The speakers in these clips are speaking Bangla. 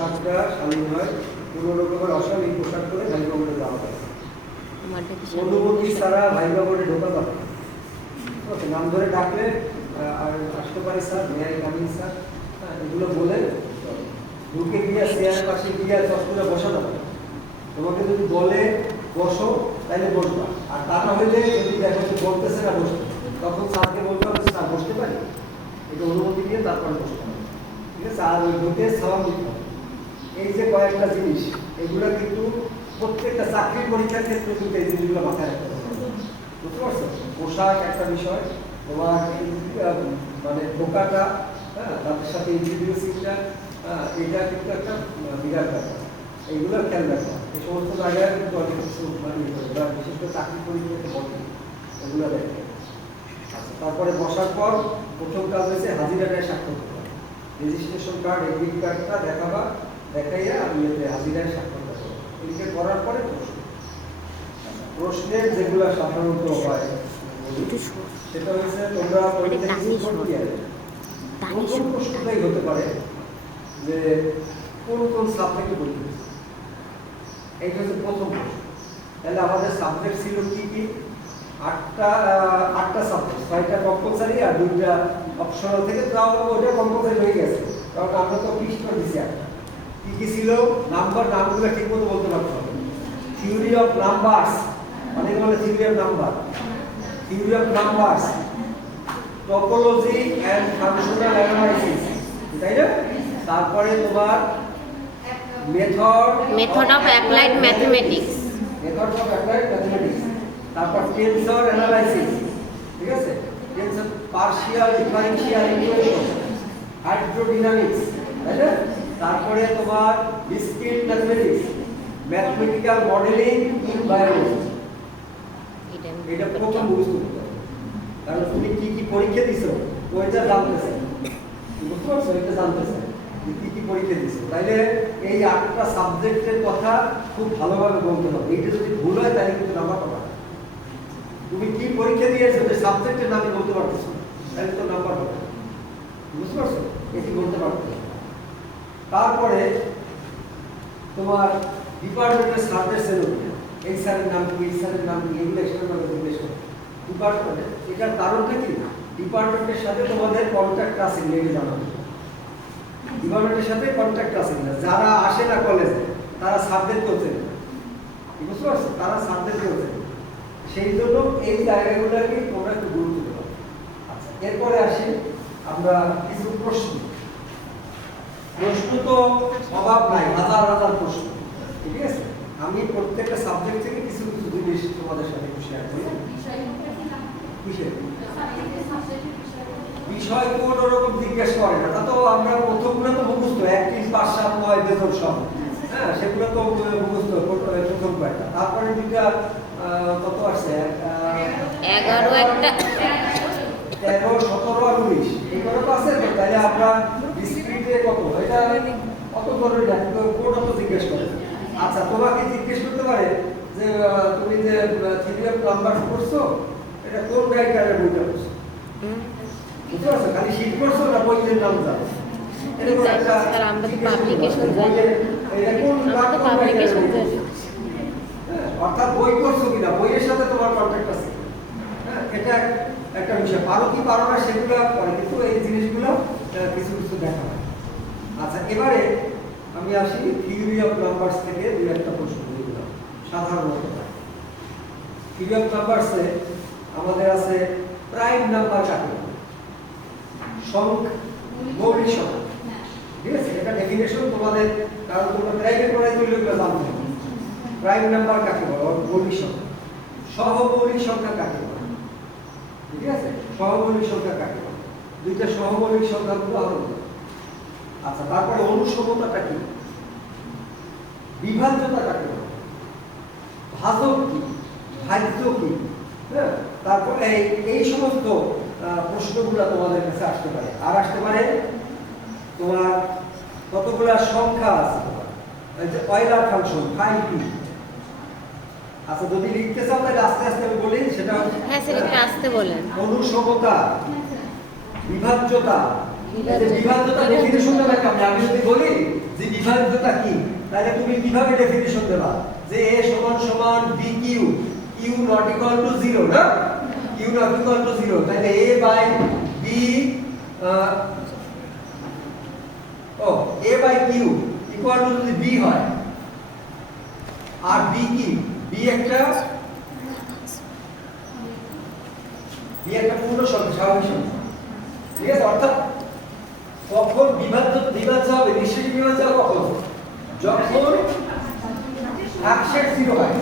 পোশাকটা শালীন হয়, কোনো রকমের অশালীন পোশাক করে ভাইবা বোর্ডে যাওয়া যায়। অনুমতি ছাড়া ভাইবা বোর্ডে ঢোকা যাবে না। নাম ধরে ডাকলে আর আসতে পারি স্যার, মেয়াই কামিং স্যার, এগুলো বলে ঢুকে গিয়ে চেয়ার পাশে গিয়ে চশমা বসা যাবে। তোমাকে যদি বলে বসো তাহলে বসবা, আর তা না হইলে যদি দেখো যে বলতেছে না বসতে, তখন স্যারকে বলতে হবে স্যার বসতে পারি, এটা অনুমতি দিয়ে তারপরে বসতে হবে। ঠিক আছে? আর ওই ঢুকে সালাম দিতে হবে। এই যে কয়েকটা জিনিস, এগুলো কিন্তু প্রত্যেকটা চাকরির পরীক্ষার ক্ষেত্রে কিন্তু এই জিনিসগুলো মাথায় রাখতে হবে। বুঝতে পারছো? পোশাক একটা বিষয়, তোমার মানে ঢোকাটা, হ্যাঁ, তাদের সাথে ইন্ট্রোডিউসিংটা, এটা কিন্তু একটা বিরাট ব্যাপার। এইগুলো খেয়াল রাখা, এই সমস্ত জায়গায় কিন্তু অনেক কিছু বিশেষ করে চাকরি পরীক্ষাতে বলে এগুলো দেখে। আচ্ছা, তারপরে বসার পর প্রথম কাজ হয়েছে হাজিরাটায় স্বাক্ষর করা। রেজিস্ট্রেশন কার্ড, এডমিট কার্ডটা দেখাবা, দেখাইয়া আমি হাজিরায় স্বাক্ষর করবো। এইটা করার পরে প্রশ্নের যেগুলো সাধারণত হয় সেটা হচ্ছে তোমরা প্রথম প্রশ্নটাই হতে পারে যে কোন কোন সাবজেক্টে পড়তে। এইটা হচ্ছে প্রথম প্রশ্ন। তাহলে আমাদের সাবজেক্ট ছিল কি কি? আটটা সাবজেক্ট, 6টা কম্পালসারি আর 2টা অপশনাল থেকে, তাও ওটা কম্পালসারি হয়ে গেছে, কারণ আমরা তো পৃষ্ঠা দিছি একটা। কি কি ছিল? নামগুলো ঠিক মতো বলতে পারতে হবে। থিওরি অফ নাম্বারস, অনেক বলে theory of number, theory of numbers, topology and functional analysis, তাই না? তারপরে তোমার মেথড অফ অ্যাপ্লাইড ম্যাথমেটিক্স, তারপর টেনসর অ্যানালাইসিস, ঠিক আছে? Tensor, partial differential equation, hydrodynamics, তাই না? তারপরে তোমার discrete mathematics, mathematical modelling in biology. এটা প্রথম বুঝতে হবে, কারণ তুমি কি কি পরীক্ষা দিছো ওইটা জানতেছে। বুঝতে পারছো? এটা জানতেছে কি কি পরীক্ষা দিছো। তাইলে এই 8টা সাবজেক্টের কথা খুব ভালোভাবে বলতে হবে। এইটা যদি ভুল হয় তাহলে কিন্তু নাম্বার পাবা না। তুমি কি পরীক্ষা দিয়েছো যে সাবজেক্টের নাম বলতে পারতেছো না, তাহলে তো নাম্বার পাবে না। বুঝতে পারছো? এটি বলতে পারতেছো। তারপরে তোমার ডিপার্টমেন্টের সার্ভিস এর উপরে এই স্যারের নাম কি, এই স্যারের নাম কি, এগুলো এক্সটার্নাল জিজ্ঞেস ডিপার্টমেন্টে। এটার কারণটা কি? ডিপার্টমেন্টের সাথে তোমাদের কন্ট্যাক্ট আছে কিনা এটা জানাবে। ডিপার্টমেন্টের সাথে কন্ট্যাক্ট আছে কিনা, যারা আসে না কলেজে তারা সাবজেক্ট করছে, বুঝতে পারছো? তারা সাবজেক্ট করছে, সেই জন্য এই জায়গাগুলোকে তোমরা একটু গুরুত্ব দেবো। আচ্ছা, এরপরে আসি আমরা কিছু প্রশ্ন তো অভাব নাই, হাজার হাজার প্রশ্ন। ঠিক আছে? আমি প্রত্যেকটা সাবজেক্ট থেকে কিছু কিছু জিনিস তোমাদের সাথে শেয়ার করি। বিষয় কোন রকম জিজ্ঞেস করে না, তা তো আমরা প্রথমগুলো তো মুখস্থ, 1 3 5 7 9 বেতন সব, হ্যাঁ, সেগুলো তো মুখস্থ প্রথম কয়েকটা। তারপরে দুইটা কত আসছে, 11 একটা 13 17 আর 19 এইগুলো তো আছে। তো তাহলে আমরা ডিসক্রিটে কত, এটা কত ধরনের না, কোনটা তো জিজ্ঞেস করে। আচ্ছা, তোমাকে জিজ্ঞেস করতে পারে যে তুমি যে থিওরি অফ নাম্বার পড়ছো, এটা কোন রাইটারের বইটা পড়ছো? বুঝতে পারছো? খালি শীট পড়ছো না বইয়ের নাম জানো? এটা কোন একটা আমরা তো পাবলিকেশন জানি, এটা কোন আমরা তো পাবলিকেশন জানি। অর্থাৎ বই পড়ছো কিনা, বইয়ের সাথে তোমার কন্টাক্ট আছে। হ্যাঁ, এটা একটা বিষয়। পারো কি পারো না সেগুলো পরে, কিন্তু এই জিনিসগুলো কিছু কিছু দেখা হয়। আচ্ছা, এবারে আমি আসি থিওরি অফ নাম্বারস থেকে দুই একটা প্রশ্ন দিলাম সাধারণত। থিওরি অফ নাম্বারসে আমাদের আছে প্রাইম নাম্বার কাকে বলে, মৌলিক সংখ্যা। ঠিক আছে? এটা ডেফিনেশন তোমাদের, কারণ তোমরা প্রাইমে পড়াই তুললে জানতে হবে। প্রাইম নাম্বার কাকে বলে, মৌলিক সংখ্যা। সহমৌলিক সংখ্যা কাকে বলে? ঠিক আছে? সহমৌলিক সংখ্যা কাকে বলে? দুইটা সহমৌলিক সংখ্যার উদাহরণ। আচ্ছা, তারপরে অনুসমতাটা কি, বিভাজ্যতা কাকে বলে, ভাজক কি, ভাজ্য কি, হ্যাঁ, তারপরে এই সমস্ত প্রশ্নগুলো তোমাদের কাছে আসতে পারে। আর আসতে পারে তোমার কতগুলা সংখ্যা আছে, তোমার এই যে অয়লার ফাংশন 5p। আচ্ছা, যদি লিখতে চাও তাহলে আস্তে আস্তে আমি বলি, সেটা হ্যাঁ স্যার একটু আসতে বলেন। অনুসমতা, বিভাজ্যতা। বিভাজ্যতা ডেফিনেশনটা দেখাবো। আমি যদি বলি যে সংখ্যা কি, তাহলে তুমি কিভাবে ডেফিনিশন দেবা যে a সমান সমান bq, q not equal to 0 না, q not equal to 0, তাহলে a by b a by q equal to যদি b হয়, আর b কি, b একটা পূর্ণ সংখ্যা, স্বাভাবিক সংখ্যা, ঠিক আছে। অর্থাৎ কখন বিভাজ্য হবে, নিশ্চিত বিভাজ্য হবে কখন, যখন ভাগশেষ 0 হয়,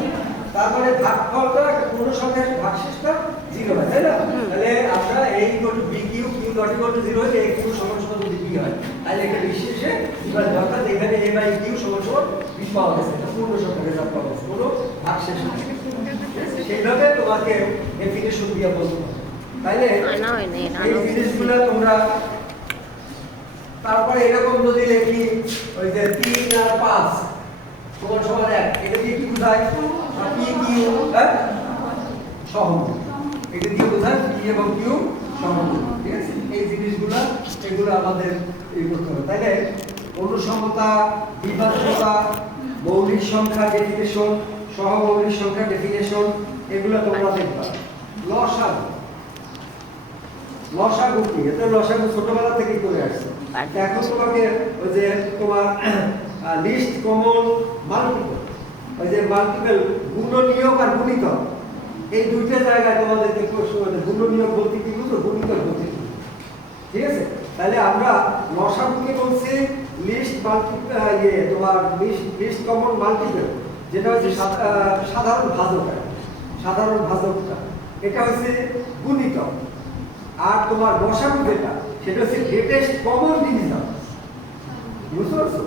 তারপরে ভাগফলটা একটা পূর্ণ সংখ্যা, ভাগশেষটা 0 হয়, তাই না? তাহলে আমরা a equal to bq, q not equal to 0 হলে a q সমান সমান যদি b হয়, তাহলে এটা নিশ্চিতে বিভাজ্য, অর্থাৎ এখানে a by q সমান সমান b পাওয়া গেছে, এটা পূর্ণ সংখ্যা রেজাল্ট পাওয়া গেছে, কোনো ভাগশেষ নেই। সেইভাবে তোমাকে ডেফিনিশন দিয়ে বলতে হবে, তাইলে এই জিনিসগুলো তোমরা। তারপরে এরকম যদি লিখি ওই যে 3 আর 5 সমান সমান 1, এটা দিয়ে কি বোঝায়, p q সহমত, এটা দিয়ে বোঝায় p এবং q সহমত, ঠিক আছে। এই জিনিসগুলো এগুলো আমাদের এই করতে হবে, তাইলে অনুসমতা, বিভাজ্যতা, মৌলিক সংখ্যা ডেফিনিশন, সহমৌলিক সংখ্যা ডেফিনিশন, এগুলো তোমরা দেখবা। লসাগু কি, এটা লসাগু ছোটবেলা থেকেই করে আসছে। এখন তোমাকে ওই যে তোমার লিস্ট কমন মাল্টিপল, ওই যে মাল্টিপল গুণনীয়ক আর গুণিতক, এই দুইটা জায়গায় তোমাদেরকে প্রশ্ন করে, গুণনীয়ক বলতে কি বুঝো, গুণিতক বলতে কি, ঠিক আছে। তাহলে আমরা লসাগুকে বলছি লিস্ট তোমার লিস্ট কমন মাল্টিপল, যেটা হচ্ছে সাধারণ ভাজকটা, এটা হচ্ছে গুণিতক। আর তোমার লসাগু যেটা, সেটা হচ্ছে গ্রেটেস্ট কমন ডিভিশন, বুঝতে পারছো,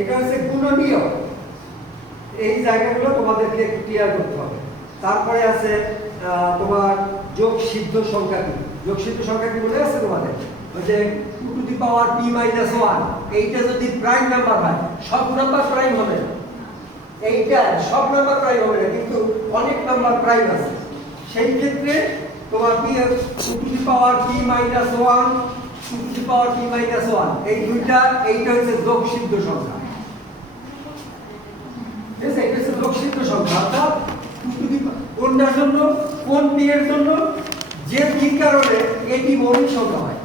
এটা হচ্ছে গুণনীয়ক। এই জায়গাগুলো তোমাদেরকে একটু ক্লিয়ার করতে হবে। তারপরে আছে তোমার যোগসিদ্ধ সংখ্যা কি, যোগসিদ্ধ সংখ্যা কি বলে আছে তোমাদের, ওই যে 2 টু দি পাওয়ার p - 1, এইটা যদি প্রাইম নাম্বার হয়, সব নাম্বার প্রাইম হবে না, এইটা সব নাম্বার প্রাইম হবে না, কিন্তু অনেক নাম্বার প্রাইম আছে, সেই ক্ষেত্রে তোমার p 2 to the power p - 1, 2 to the power p - 1, এই দুইটা, এইটা হচ্ছে যোগসিদ্ধ সংখ্যা, ঠিক আছে। এটা হচ্ছে যোগসিদ্ধ সংখ্যা, অর্থাৎ 2 টু দি কোনটার জন্য, কোন p এর জন্য, যে p কারণে এটি মৌলিক সংখ্যা হয়,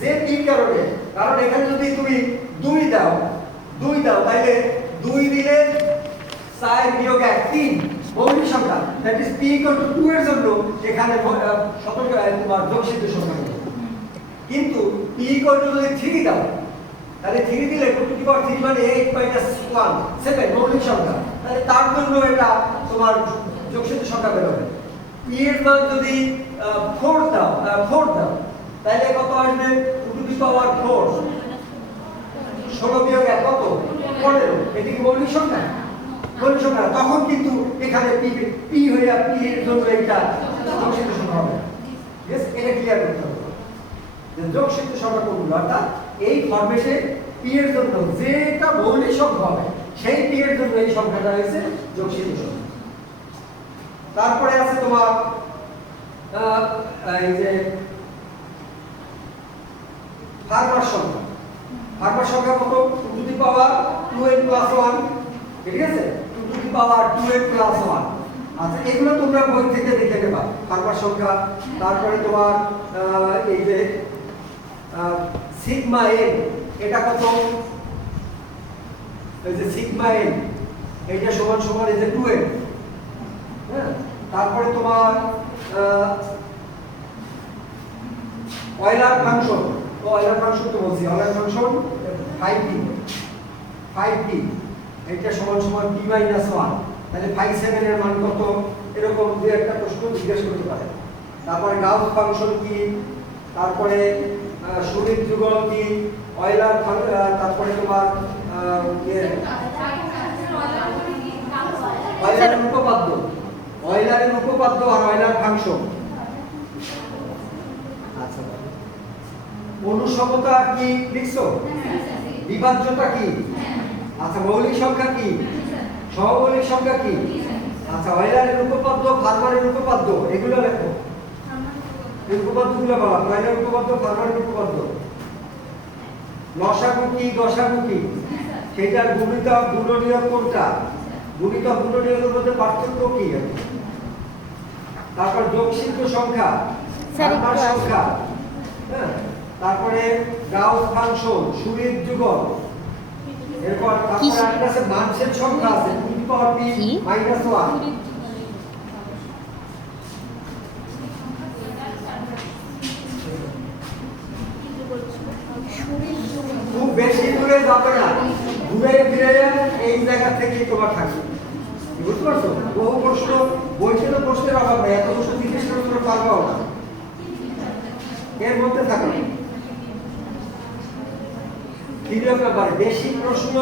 যে p কারণে, কারণ এখানে যদি তুমি 2 দাও, তাহলে 2 দিলে 4 বিয়োগ 1 3 মৌলিক সংখ্যা, দ্যাট ইজ p = 2 এর জন্য এখানে স্বতন্ত্র তোমার যোগসিদ্ধ সংখ্যা হবে। কিন্তু p = যদি 3 দাও, তাহলে 3 দিলে 2 টু দি পাওয়ার 3 মানে 8 - 1 7 মৌলিক সংখ্যা, তাহলে তার জন্য এটা তোমার যোগসিদ্ধ সংখ্যা বের হবে। p এর মান যদি 4 দাও, তাহলে কত আসবে, 2 টু দি পাওয়ার 4 16 বিয়োগ 1 কত, 15, এটি কি মৌলিক সংখ্যা, মৌলিক সংখ্যা, তখন কিন্তু এখানে p হইয়া p এর জন্য এটা যোগসিদ্ধ সংখ্যা হবে, ঠিক আছে। এটা ক্লিয়ার করতে হবে যে যোগসিদ্ধ সংখ্যা কোনগুলো, অর্থাৎ এই ফরম্যাটে p এর জন্য যেটা মৌলিক সংখ্যা হবে, সেই p এর জন্য এই সংখ্যাটা হচ্ছে যোগসিদ্ধ সংখ্যা। তারপরে আছে তোমার এই যে ফার্মার সংখ্যা কত, 2 টু দি পাওয়ার 2n + 1, ঠিক আছে, 2 টু দি পাওয়ার 2n + 1। আচ্ছা, এগুলো তোমরা বই থেকে দেখে নেবা, ফার্মার সংখ্যা। তারপরে তোমার এই যে সিগমা n, এটা কত, এই যে সিগমা n, এইটা সমান সমান এই যে 2n, হ্যাঁ। তারপরে তোমার অয়লার ফাংশন, তো অয়লার ফাংশন তো বলছি, অয়লার ফাংশন 5t, এটা সমান সমান p - 1, তাহলে 5 7 এর মান কত, এরকম দুই একটা প্রশ্ন জিজ্ঞেস করতে পারে। তারপরে গাউস ফাংশন কি, তারপরে সুমিত যুগল কি, অয়লার, তারপরে তোমার অয়লারের উপপাদ্য আর অয়লার ফাংশন। আচ্ছা, অনুসমতা কি লিখছো, বিভাজ্যতা কি, আচ্ছা, মৌলিক সংখ্যা কি, সহমৌলিক সংখ্যা কি, আচ্ছা, অয়লারের উপপাদ্য, ফার্মারের উপপাদ্য, এগুলো লেখো, এই উপপাদ্যগুলো বলা, অয়লারের উপপাদ্য, ফার্মারের উপপাদ্য। লসাগু কি, গসাগু কি, সেটার গুণিতক গুণনীয়ক কোনটা, গুণিতক গুণনীয়কের মধ্যে পার্থক্য কি? তারপর যোগসিদ্ধ সংখ্যা, গামার সংখ্যা, হ্যাঁ, তারপরে গাউস ফাংশন, সুরির যুগল, এরপর তারপরে একটা আছে মানসের সংখ্যা আছে 2p-1। খুব বেশি দূরে যাবে না, ঘুরে ফিরে এই জায়গা থেকে তোমার থাকবে। বুঝতে পারছো? বহু প্রশ্ন, বইতে তো প্রশ্নের অভাব নেই, এত প্রশ্ন জিজ্ঞেস করে তোমরা পারবাও না, এর মধ্যে থাকো। তৃতীয় ব্যাপার, বেশি প্রশ্ন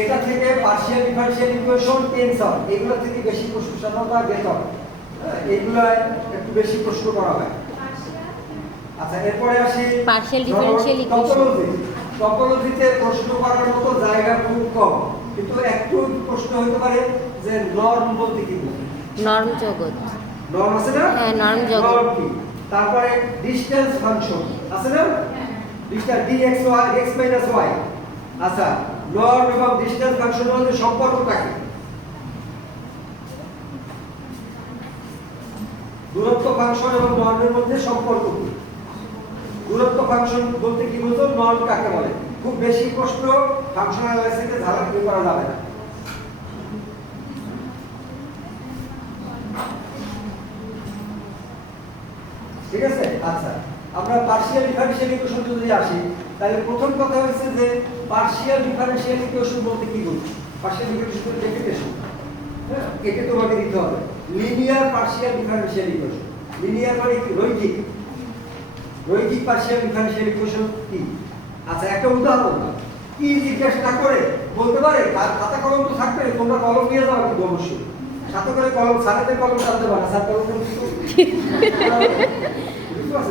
এটা থেকে পার্শিয়াল ডিফারেনশিয়াল ইকুয়েশন, টেনসর, এগুলো থেকে বেশি প্রশ্ন সাধারণত বের হয়, এগুলো একটু বেশি প্রশ্ন করা হয়। আচ্ছা, এরপরে আসি পার্শিয়াল ডিফারেনশিয়াল ইকুয়েশন। টপোলজিতে প্রশ্ন করার মতো জায়গা খুব কম, কিন্তু একটু প্রশ্ন হতে পারে যে নরম বলতে কি বোঝায়? নরম জগৎ, নরম আছে না? হ্যাঁ, নরম জগৎ। নরম কি? তারপরে ডিসটেন্স ফাংশন আছে না? Distance dx y x - y। আচ্ছা, নরম এবং ডিসটেন্স ফাংশনের মধ্যে সম্পর্কটা কি? দূরত্ব ফাংশন এবং নর্মের মধ্যে সম্পর্ক কি? দূরত্ব ফাংশন বলতে কি বোঝো, নর্ম কাকে বলে? খুব বেশি প্রশ্ন ফাংশনাল অ্যানালাইসিসে ঝালাকি করা যাবে না। ঠিক আছে? আচ্ছা, আমরা পার্শিয়াল ডিফারেনশিয়াল ইকুয়েশন যদি আসি, তাহলে প্রথম কথা হচ্ছে যে পার্শিয়াল ডিফারেনশিয়াল ইকুয়েশন বলতে কি বোঝো? পার্শিয়াল ডিফারেনশিয়াল ডেফিনেশন, হ্যাঁ, এটা তোমাকে দিতে হবে। Linear partial differential equation, linear মানে কি? রৈখিক। রৈখিক পার্শিয়াল ডিফারেনশিয়াল ইকুয়েশন কি? আচ্ছা, একটা উদাহরণ কি জিজ্ঞেস না করে বলতে পারে, আর খাতা কলম তো থাকবে, তোমরা কলম নিয়ে যাও কিন্তু অবশ্যই সাথে করে, কলম সাথে কলম টানতে পারে, স্যার কলম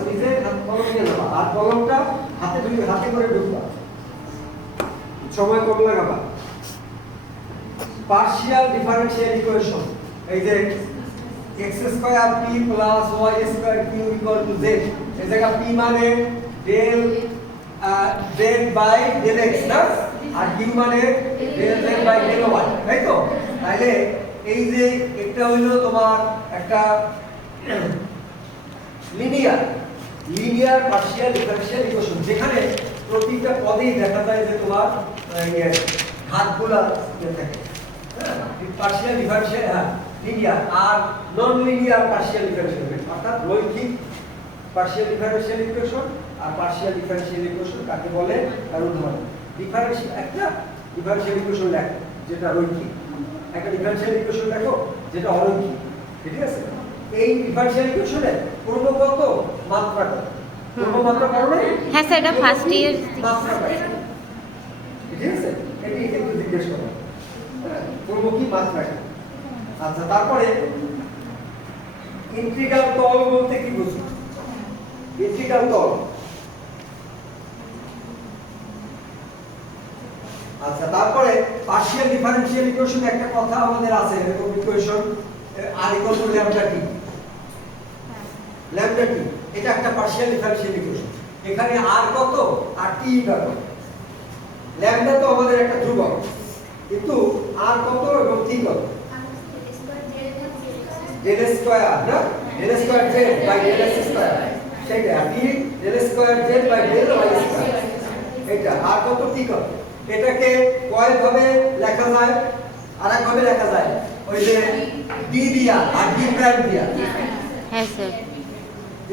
নিজে কলম নিয়ে যাবা, আর কলমটা হাতে করে ঢুকবা, সময় কম লাগাবা। পার্শিয়াল ডিফারেনশিয়াল ইকুয়েশন, এই যে x² p + y² q = z, এই জায়গা p মানে del z by del x না, আর q মানে del z by del y, তাই তো? তাহলে এই যে এটা হলো তোমার একটা লিনিয়ার পার্শিয়াল ডিফারেনশিয়াল ইকুয়েশন, যেখানে প্রতিটা পদেই দেখা যায় যে তোমার হাতগুলা থাকে, হ্যাঁ, পার্শিয়াল ডিফারেনশিয়াল, হ্যাঁ, লিনিয়ার। আর non linear partial differential equation, অর্থাৎ রৈখিক পার্শিয়াল ডিফারেনশিয়াল ইকুয়েশন। আর পার্শিয়াল ডিফারেনশিয়াল ইকুয়েশন কাকে বলে তার উদাহরণ, ডিফারেনশিয়াল, একটা ডিফারেনশিয়াল ইকুয়েশন লেখো যেটা রৈখিক, একটা ডিফারেনশিয়াল ইকুয়েশন লেখো যেটা অরৈখিক। ঠিক আছে? এই ডিফারেনশিয়াল ইকুয়েশনে ক্রমগত মাত্রা কত? ক্রমমাত্রা করো না? হ্যাঁ স্যার, এটা ফার্স্ট ইয়ার মাত্রা পাইছো, ঠিক আছে? এটি কিন্তু জিজ্ঞেস করো, ক্রম কি, মাত্রা কি। আচ্ছা, তারপরে ইন্টিগ্রাল তল বলতে কি বুঝো? ইন্টিগ্রাল তল, আচ্ছা, তারপরে পার্শিয়াল ডিফারেনশিয়াল ইকুয়েশন একটা কথা আমাদের আছে, এরকম ইকুয়েশন আর equal to lambda T. Lambda T এটা একটা পার্শিয়াল ডিফারেনশিয়াল ইকুয়েশন, এখানে আর কত আর টি কত। ল্যামডা তো আমাদের একটা ধ্রুবক, কিন্তু আর কত এবং টি কত? del স্কয়ার না, del square z by del x square, সেটা আর T del square z by del y square, এটা আর কত টি কত। এটাকে কয় ভাবে লেখা যায়? আরেক ভাবে লেখা যায়, ওই যে ডি দিয়া আর ডি প্রাইম দিয়া। হ্যাঁ স্যার,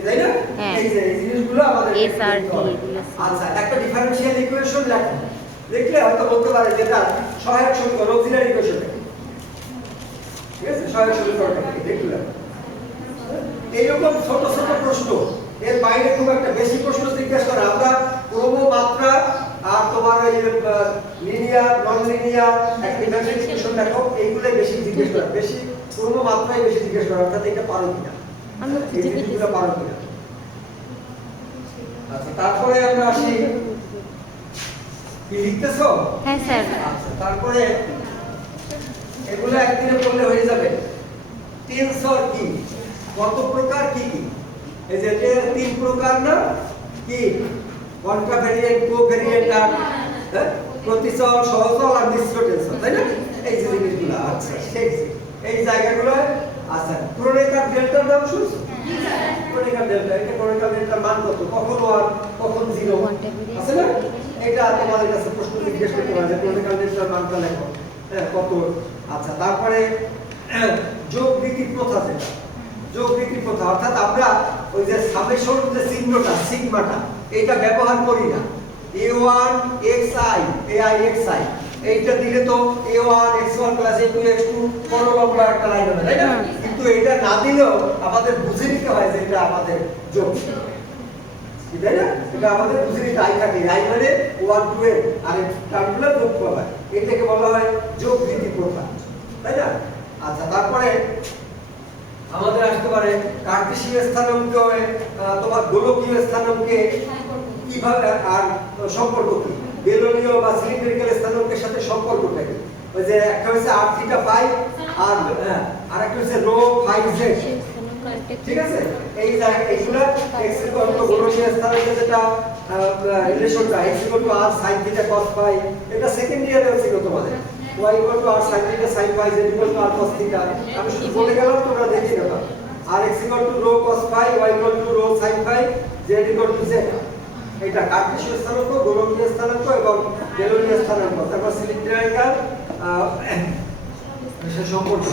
তাই না? এই যে এই জিনিসগুলো আমাদের এস আর টি। আচ্ছা, একটা ডিফারেনশিয়াল ইকুয়েশন লেখো, দেখলে হয়তো বলতে পারে যে এটা সহায়ক সমীকরণ, অক্সিলারি ইকুয়েশন, ঠিক আছে? সহায়ক সমীকরণ দেখলে এইরকম ছোট ছোট প্রশ্ন, এর বাইরে খুব একটা বেশি প্রশ্ন জিজ্ঞাসা করে। আমরা ক্রম, মাত্রা আর তোমার ওই লিনিয়ার, নন লিনিয়ার একটা ডিফারেনশিয়াল ইকুয়েশন লেখো, এইগুলাই বেশি জিজ্ঞেস করে, বেশি ক্রম মাত্রাই বেশি জিজ্ঞেস করে, অর্থাৎ এটা পারো কিনা, এই জিনিসগুলো পারো কিনা। আচ্ছা, তারপরে আমরা আসি, কি লিখতেছো? হ্যাঁ স্যার। আচ্ছা, তারপরে এগুলো একদিনে পড়লে হয়ে যাবে। টেনসর কি, কত প্রকার, কি কি? এই যে এটা তিন প্রকার না, কি কন্ট্রাভেরিয়েন্ট, কোভেরিয়েন্ট আর প্রতিচল, সহচল আর মিশ্র টেনশন, তাই না? এই যে জিনিসগুলো, আচ্ছা ঠিক এই জায়গাগুলো। আচ্ছা ক্রনিকাল ডেল্টার নাম শুনছো? ক্রনিকাল ডেল্টা, এটা ক্রনিকাল ডেল্টার মান কত, কখন 1 কখন 0 আছে না? এটা তোমাদের কাছে প্রশ্ন জিজ্ঞেস করতে পারে যে ক্রনিকাল ডেল্টার মানটা লেখো, হ্যাঁ কত। আচ্ছা তারপরে যোগ রীতি প্রথা, যেটা যোগ রীতি প্রথা, অর্থাৎ আমরা ওই যে সামেশন যে চিহ্নটা সিগমাটা এটা ব্যবহার করি না। a1 xi ai xi এইটা দিলে তো a1 x1 a2 x2 বড় লম্বা একটা লাইন হবে, তাই না? কিন্তু এটা না দিলেও আমাদের বুঝে নিতে হয় যে এটা আমাদের যোগ, তাই না? এটা আমাদের বুঝে নিতে আই থাকে, আই মানে 1 2 এর আর টার্মগুলো যোগ করা হয়, এটাকে বলা হয় যোগ রীতি প্রথা, তাই না? আচ্ছা তারপরে আমাদের আসতে পারে কার্টেসীয় স্থানাঙ্ক, তোমার গোলকীয় স্থানাঙ্কে কিভাবে আর সম্পর্ক কি, বেলনীয় বা সিলিন্ডারিক্যাল স্থানাঙ্কের সাথে সম্পর্কটা কি? ওই যে একটা হচ্ছে r থিটা ফাই আর আরেকটা হচ্ছে রো ফাই জেড, ঠিক আছে? এই জায়গা এগুলা x ইকুয়াল টু গোলকীয় স্থানাঙ্কে যেটা রিলেশনটা x equal to r sin theta cos phi, এটা সেকেন্ড ইয়ারে ছিল তোমাদের। y equal to r sin theta sin phi, z equal to r cos theta, আমি শুধু বলে গেলাম, তোমরা দেখে নেবা। r x equal to rho cos phi, y equal to rho sin phi, z equal to z। এটা কার্টেসীয় স্থানাঙ্ক, গোলকীয় স্থানাঙ্ক এবং বেলনীয় স্থানাঙ্ক, তারপর সিলিন্ডারিক্যাল সম্পর্ক।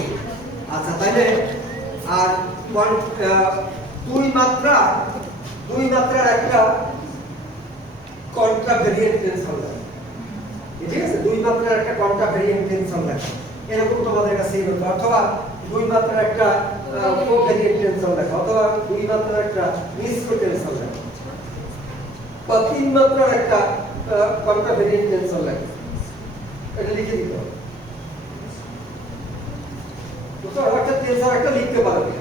আচ্ছা তাইলে আর দুই মাত্রার একটা কন্ট্রাভেরিয়েন্ট টেনশন লাগে, ঠিক আছে? দুই মাত্রার একটা কন্ট্রাভেরিয়েন্ট টেনশন লাগে, এরকম তোমাদের কাছে এই হতো, অথবা দুই মাত্রার একটা কোভেরিয়েন্ট টেনশন লাগে, অথবা দুই মাত্রার একটা মিশ্র টেনশন লাগে, বা তিন মাত্রার একটা কন্ট্রাভেরিয়েন্ট টেনশন লাগে। এটা লিখে দিতে হবে, তো একটা টেনসর একটা লিখতে পারবে।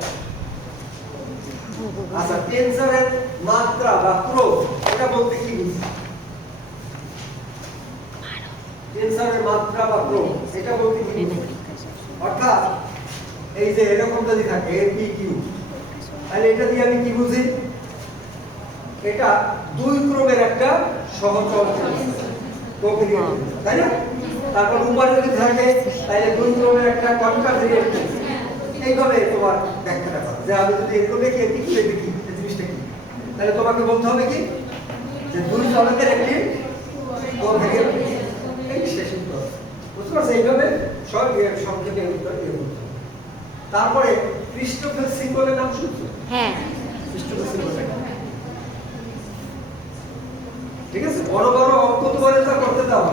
আচ্ছা টেনসরের মাত্রা বা ক্রম, এটা বলতে কি বুঝি? টেনসরের মাত্রা বা ক্রম, এটা বলতে কি বুঝি? অর্থাৎ এই যে এরকম যদি থাকে a p q, তাহলে এটা দিয়ে আমি কি বুঝি? এটা দুই ক্রমের একটা সহচর কোভেরিয়েন্ট, তাই না? তারপর উপরে যদি থাকে তাহলে দুই ক্রমের একটা কন্ট্রাভেরিয়েন্ট, এইভাবে তোমার ব্যাখ্যাটা করো। যে আমি যদি এগুলো দেখি কি কি দেখি এই জিনিসটা কি, তাহলে তোমাকে বলতে হবে কি যে দুই চলকের একটি কোভেরিয়েন্ট, এই শেষ উত্তর। বুঝতে পারছো? এইভাবে সংক্ষেপে উত্তর দিয়ে বলতে হবে। তারপরে ক্রিস্টোফেল সিম্বলের নাম শুনছো? হ্যাঁ, ক্রিস্টোফেল সিম্বল, ঠিক আছে? বড় বড় অঙ্ক তোমার এটা করতে দাও,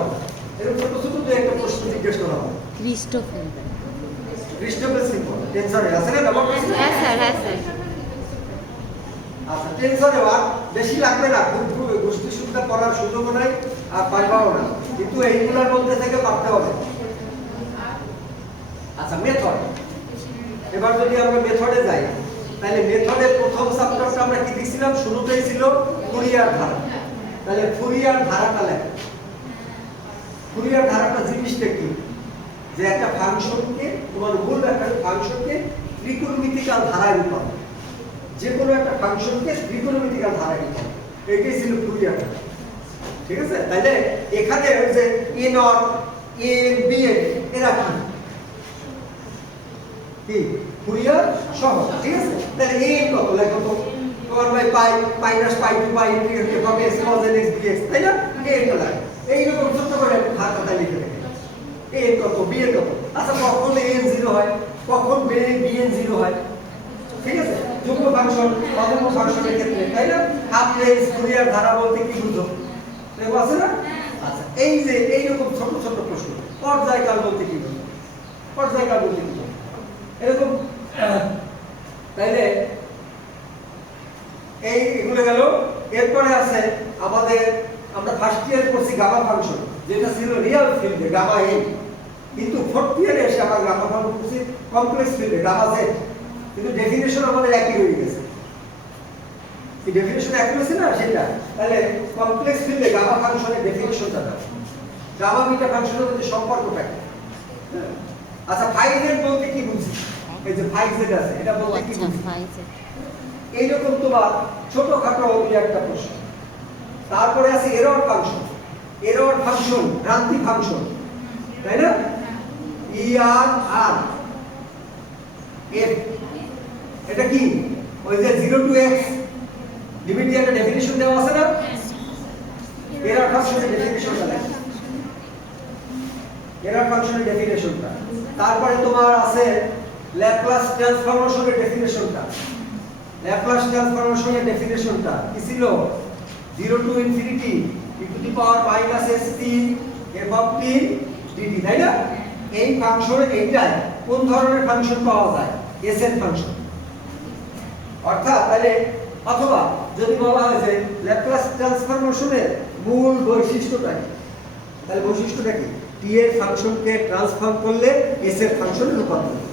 এরকম ছোট ছোট যে একটা প্রশ্ন জিজ্ঞেস করা হবে। ক্রিস্টোফেল সিম্বল টেনসরে আছে না? ব্যবহার করছেন? হ্যাঁ স্যার, হ্যাঁ স্যার। আচ্ছা টেনসরে আর বেশি লাগবে না, খুব গোষ্ঠী সুবিধা করার সুযোগও নাই আর পাইবাও না, কিন্তু এইগুলোর মধ্যে থেকে পারতে হবে। আচ্ছা মেথড, এবার যদি আমরা মেথডে যাই, তাহলে মেথডের প্রথম চ্যাপ্টারটা আমরা কি দেখছিলাম? শুরুতেই ছিল ফুরিয়ার ধারা। তাহলে ফুরিয়ার ধারাটা লেখো। ফুরিয়ার ধারাটা জিনিসটা কি? যে একটা ফাংশনকে, তোমার মূল একটা ফাংশনকে ত্রিকোণমিতিকাল ধারায় রূপান্তর, যে কোনো একটা ফাংশনকে ত্রিকোণমিতিকাল ধারায় রূপান্তর, এটাই ছিল ফুরিয়ার ধারা, ঠিক আছে? তাহলে এখানে যে a নট a bn এরা কি ফুরিয়ার সহগ, ঠিক আছে? তাহলে a কত লেখো তো? 1 by pi minus pi to pi integrate হবে cos nx dx, তাই না? এটা লাগে এইরকম ছোট করে ধারাটা লিখে রেখে a কত bn কত। আচ্ছা কখন an 0 হয়, কখন bn 0 হয়, ঠিক আছে? যুগ্ম ফাংশন অযুগ্ম ফাংশনের ক্ষেত্রে, তাই না? হাফ রেঞ্জ ফুরিয়ার ধারা বলতে কি বুঝো? দেখো আছে না? আচ্ছা এই যে এইরকম ছোট ছোট প্রশ্ন, পর্যায়কাল বলতে কি বুঝো? পর্যায়কাল বলতে কি বুঝো? এরকম। তাইলে এই এগুলো গেল। এরপরে আছে আমাদের, আমরা ফার্স্ট ইয়ার করছি গামা ফাংশন, যেটা ছিল রিয়াল ফিল্ডে গামা এ, কিন্তু ফোর্থ ইয়ারে এসে আমরা গামা ফাংশন করছি কমপ্লেক্স ফিল্ডে গামা জেড, কিন্তু ডেফিনিশন আমাদের একই হয়ে গেছে। কি ডেফিনিশন একই হয়েছে না সেটা? তাহলে কমপ্লেক্স ফিল্ডে গামা ফাংশনের ডেফিনিশনটা দাও, গামা বিটা ফাংশনের মধ্যে সম্পর্কটা কি? আচ্ছা ফাই জেড বলতে কি বুঝি? এই যে ফাই জেড আছে, এটা বলতে কি বুঝি? এইরকম তোমার ছোটখাটো একটা প্রশ্ন, তারপরে আছে এরর ফাংশন। এরর ফাংশন ভ্রান্তি ফাংশন, তাই না? ER আর F, এটা কি? ওই যে 0 to x লিমিট দিয়ে একটা ডেফিনিশন দেওয়া আছে না? এরর ফাংশনের ডেফিনিশনটা লেখো। এরর ফাংশনের ডেফিনিশনটা। তারপরে তোমার আছে ল্যাপ্লাস ট্রান্সফরমেশনের ডেফিনিশনটা। ল্যাপ্লাস ট্রান্সফরমেশনের ডেফিনিশনটা কি ছিল? 0 to infinity e to the power minus st f of t dt, তাই না? এই ফাংশন এইটাই কোন ধরনের ফাংশন পাওয়া যায়? s এর ফাংশন। অর্থাৎ তাহলে অথবা যদি বলা হয় যে ল্যাপ্লাস ট্রান্সফরমেশনের মূল বৈশিষ্ট্যটা কি, তাহলে বৈশিষ্ট্যটা কি? t এর ফাংশনকে ট্রান্সফর্ম করলে s এর ফাংশনে রূপান্তর হবে।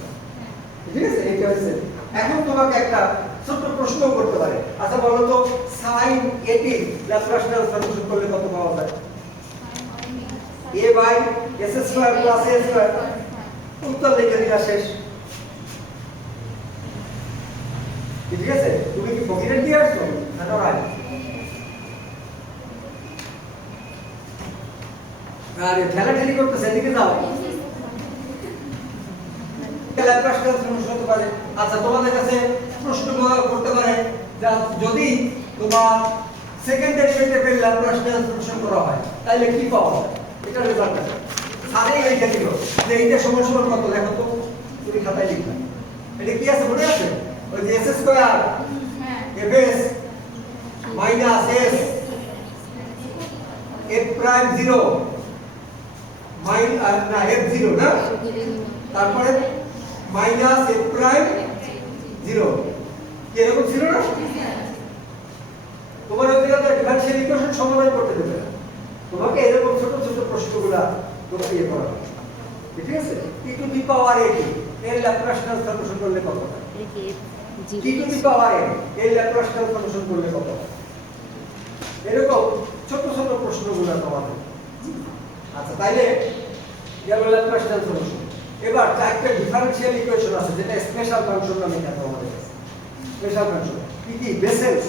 ঠিক আছে? এইটা হচ্ছে। এখন তোমাকে একটা ছোট প্রশ্ন করতে পারে, আচ্ছা বলো তো sin at ল্যাপ্লাস ট্রান্সফরমেশন করলে কত পাওয়া যায়? a by s square plus a square. উত্তর লিখে দিলা, শেষ। ঠিক আছে? তুমি কি ফকিরের দিয়ে আসছো না নড়াই? আরে ঠেলাঠেলি করতেছে, এদিকে যাও। ল্যাপ্লাস ট্রান্সফরমেশন হতে পারে। আচ্ছা তোমাদের কাছে প্রশ্ন করতে পারে যে যদি তোমার সেকেন্ড ডেরিভেটিভের ল্যাপ্লাস ট্রান্সফরমেশন করা হয় তাহলে কি পাওয়া যায়? এটা রেজাল্ট আছে। সারেই লিখে দিল যে এইটা সমান সমান কত, দেখো তো তুমি খাতায় লিখবে। এটা কি আছে মনে আছে? ওই যে s square fs minus s f prime 0 minus না f0 না, তারপরে মাইনাস f প্রাইম 0 কি এরকম ছিল না? তোমার ওই জায়গাতে ডিফারেনশিয়াল ইকুয়েশন সমাধান করতে দেবে না, তোমাকে এরকম ছোট ছোট প্রশ্নগুলা তোমাকে ইয়ে করা হবে। ঠিক আছে? e to the power a এর ল্যাপ্লাস ট্রান্সফরমেশন করলে কত হয়? e to the power a এর ল্যাপ্লাস ট্রান্সফরমেশন করলে কত হয়? এরকম ছোট ছোট প্রশ্নগুলো তোমাদের। আচ্ছা তাইলে গেল ল্যাপ্লাস ট্রান্সফরমেশন। এবার চারটি ডিফারেনশিয়াল ইকুয়েশন আছে যেটা স্পেশাল ফাংশন নামে খ্যাত আমাদের কাছে। স্পেশাল ফাংশন কি কি? বেসেলস,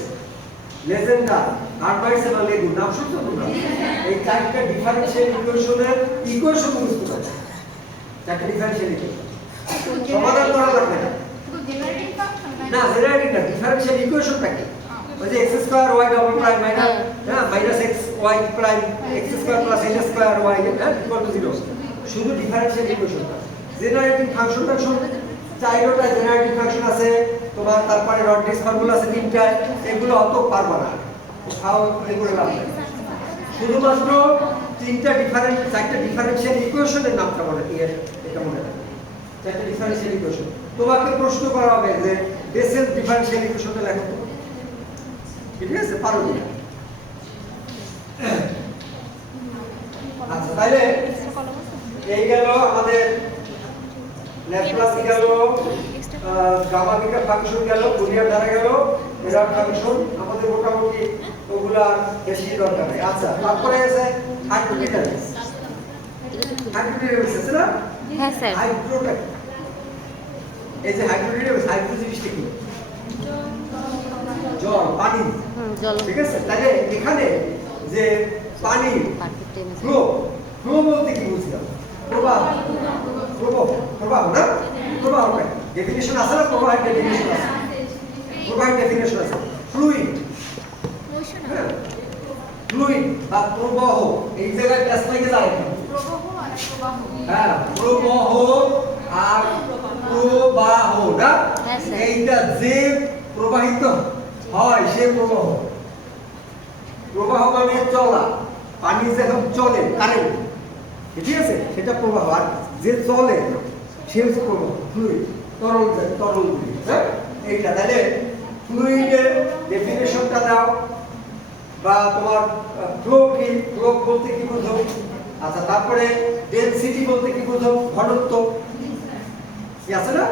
লেজেন্ডার, হার্মাইটস এবং লেগুর নাম শুনছো তোমরা? এই চারটি ডিফারেনশিয়াল ইকুয়েশনের ইকুয়েশন মুখস্থ করো। চারটি ডিফারেনশিয়াল ইকুয়েশন সমাধান করা লাগবে না। না জেনারেটিং না, ডিফারেনশিয়াল ইকুয়েশনটা কি? ওই যে x square y double prime minus minus x y prime x square plus n square y equal two 0, শুধু ডিফারেনশিয়াল ইকুয়েশনটা। জেনারেটিং ফাংশনটা শুনুন, চাইরোটা জেনারেটিং ফাংশন আছে তোমার, তারপরে রডরিস ফর্মুলা আছে তিনটা, এগুলো অত পারবা না, খাও এগুলো লাভ নেই। শুধুমাত্র চারটা ডিফারেনশিয়াল ইকুয়েশনের নামটা মনে এটা মনে রাখবে। চারটা ডিফারেনশিয়াল ইকুয়েশন তোমাকে প্রশ্ন করা হবে যে বেসেল ডিফারেনশিয়াল ইকুয়েশনটা লেখো তো। ঠিক আছে? পারো কি? আচ্ছা তাহলে এই গেল আমাদের ল্যাপ্লাস গেল, গামা বিটা ফাংশন গেল, ফুরিয়ার ধারা গেল, এরর ফাংশন আমাদের মোটামুটি ওগুলা বেশি দরকার নেই। আচ্ছা তারপরে আছে হাইড্রোডাইনামিক্স। হাইড্রোডাইনামিক্স আছে না? হ্যাঁ স্যার। হাইড্রোটা এই যে হাইড্রোডাইনামিক্স, হাইড্রো জিনিসটা কি? জল, পানি। জল। ঠিক আছে? তাহলে এখানে যে পানি ফ্লো, ফ্লো বলতে কি বুঝলাম? প্রবাহ, প্রবাহ, প্রবাহ না? প্রবাহ ডেফিনিশন আছে না? প্রবাহের ডেফিনিশন আছে, প্রবাহের ডেফিনিশন আছে। ফ্লুইড, ফ্লুইড বা প্রবাহ, এই জায়গায় প্লাস লাগে যায় হ্যাঁ, প্রবাহ আর প্রবাহ না, এইটা যে প্রবাহিত হয় সে প্রবাহ। প্রবাহ মানে চলা, পানি যখন চলে কারেন্ট, ঠিক আছে, সেটা প্রবাহ। আর যে চলে সে প্রবাহ, ফ্লুইড, তরল, তরল। হ্যাঁ এইটা। তাহলে ফ্লুইডের ডেফিনেশনটা দাও, বা তোমার ফ্লো কি, ফ্লো বলতে কি বুঝো? আচ্ছা তারপরে ডেনসিটি বলতে কি বুঝো? ঘনত্ব কি আছে না?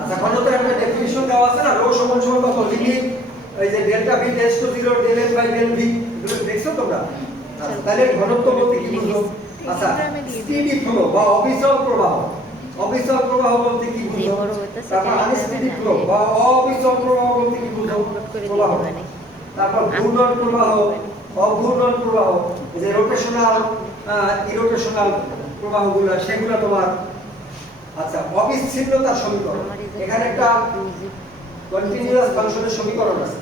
আচ্ছা ঘনত্বের একটা ডেফিনিশন দেওয়া আছে না, রো সমান সমান কত? লিমিট এই যে delta V tends to 0 del L by del V, এগুলো দেখছো তোমরা? আচ্ছা তাহলে ঘনত্ব বলতে কি বুঝো? আচ্ছা স্পিডি ফ্লো বা অবিচল প্রবাহ, অবিচল প্রবাহ বলতে কি বুঝো? তারপর আনস্টেডি ফ্লো বা অবিচল প্রবাহ বলতে কি বুঝো? প্রবাহ। তারপর ঘূর্ণন প্রবাহ, অঘূর্ণন প্রবাহ, এই যে রোটেশনাল ইরোটেশনাল প্রবাহগুলো সেগুলো তোমার। আচ্ছা, অবিচ্ছিন্নতার সমীকরণ, এখানে একটা কন্টিনিউয়াস ফাংশনের সমীকরণ আছে,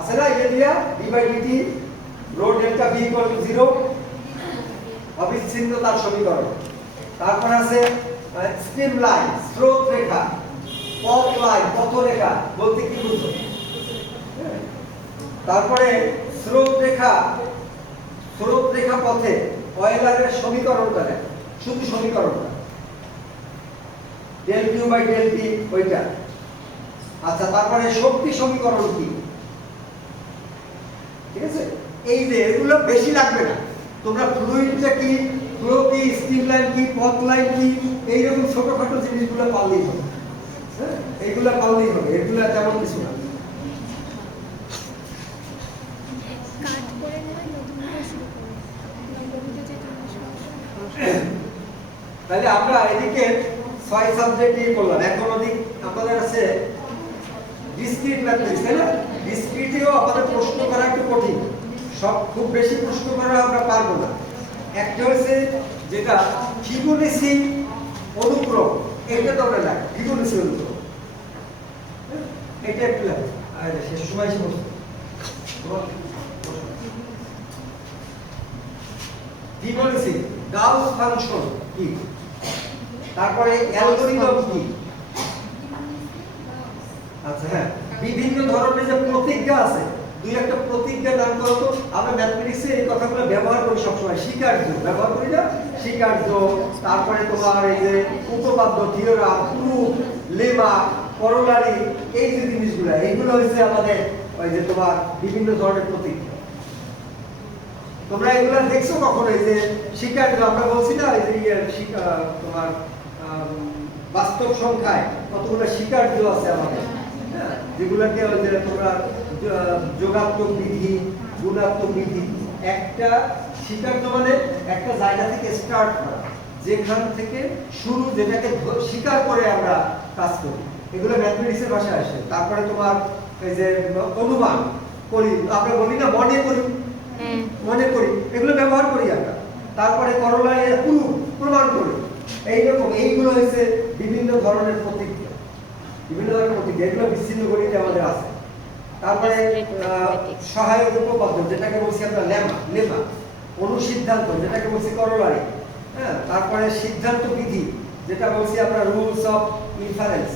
আছে না? এটা দিয়া d/dt rho ডেল্টা v = 0, অবিচ্ছিন্নতার সমীকরণ। তারপর আছে স্ট্রিম লাইন, স্রোত রেখা, পথ লাইন, পথরেখা বলতে কি বুঝো? তারপরে স্রোত রেখা পথে অয়েলারের সমীকরণটা দেখ, শুধু সমীকরণটা del q by del t ওইটা। আচ্ছা, তারপরে শক্তি সমীকরণ কি? ঠিক আছে, এই যে এগুলো বেশি লাগবে না, তোমরা ফ্লুইডটা কি, ফ্লো কি, স্ট্রিম লাইন কি, পথ লাইন কি, এইরকম ছোটখাটো জিনিসগুলো পারলেই হবে। হ্যাঁ, এইগুলা পারলেই হবে, এগুলা তেমন কিছু না। তাহলে আমরা এদিকে 6 সাবজেক্ট নিয়ে করলাম। এখন ওদিক আপনাদের আছে ডিসক্রিট ম্যাথমেটিক্স, তাই না? ডিসক্রিটেও আমাদের প্রশ্ন করা একটু কঠিন, সব খুব বেশি প্রশ্ন করা আমরা পারবো না। একটা হচ্ছে যেটা ফিবোনাচি অনুক্রম, এটা তো আমরা লাগে ফিবোনাচি অনুক্রম, এটা একটু লাগে। আর শেষ সময় এসে বসে ফিবোনাচি গাউস ফাংশন কি, তারপরে অ্যালগরিদম কি। আচ্ছা হ্যাঁ, বিভিন্ন ধরনের যে প্রতিজ্ঞা আছে, দুই একটা প্রতিজ্ঞা নাম করো তো। আমরা ম্যাথমেটিক্সে এই কথাগুলো ব্যবহার করি সবসময়, স্বীকার্য ব্যবহার করি না? স্বীকার্য, তারপরে তোমার এই যে উপপাদ্য, থিওরাম, প্রুফ, লেমা, করোলারি, এই যে জিনিসগুলো, এইগুলো হচ্ছে আমাদের ওই যে তোমার বিভিন্ন ধরনের প্রতিজ্ঞা। তোমরা এগুলো দেখছো কখনো? এই যে স্বীকার্য আমরা বলছি না, এই যে তোমার বাস্তব সংখ্যায় কতগুলো স্বীকার্য আছে আমাদের, হ্যাঁ, যেগুলোকে ওই যে তোমরা যোগাত্মক বিধি, গুণাত্মক বিধি। একটা স্বীকার্য মানে একটা জায়গা থেকে স্টার্ট করা, যেখান থেকে শুরু, যেটাকে স্বীকার করে আমরা কাজ করি, এগুলো ম্যাথমেটিক্সের ভাষায় আসে। তারপরে তোমার এই যে অনুমান করি, আমরা বলি না মনে করি, মনে করি, এগুলো ব্যবহার করি আমরা। তারপরে করোলারি প্রমাণ করি, এইরকম এইগুলো হচ্ছে বিভিন্ন ধরনের প্রতিক্রিয়া, এগুলো বিচ্ছিন্ন গণিতে আমাদের আছে। তারপরে সহায়ক উপপাদ্য, যেটাকে বলছি আমরা লেমা, অনুসিদ্ধান্ত, যেটাকে বলছি করোলারি, হ্যাঁ, তারপরে সিদ্ধান্ত বিধি, যেটা বলছি আমরা রুলস অফ ইনফারেন্স,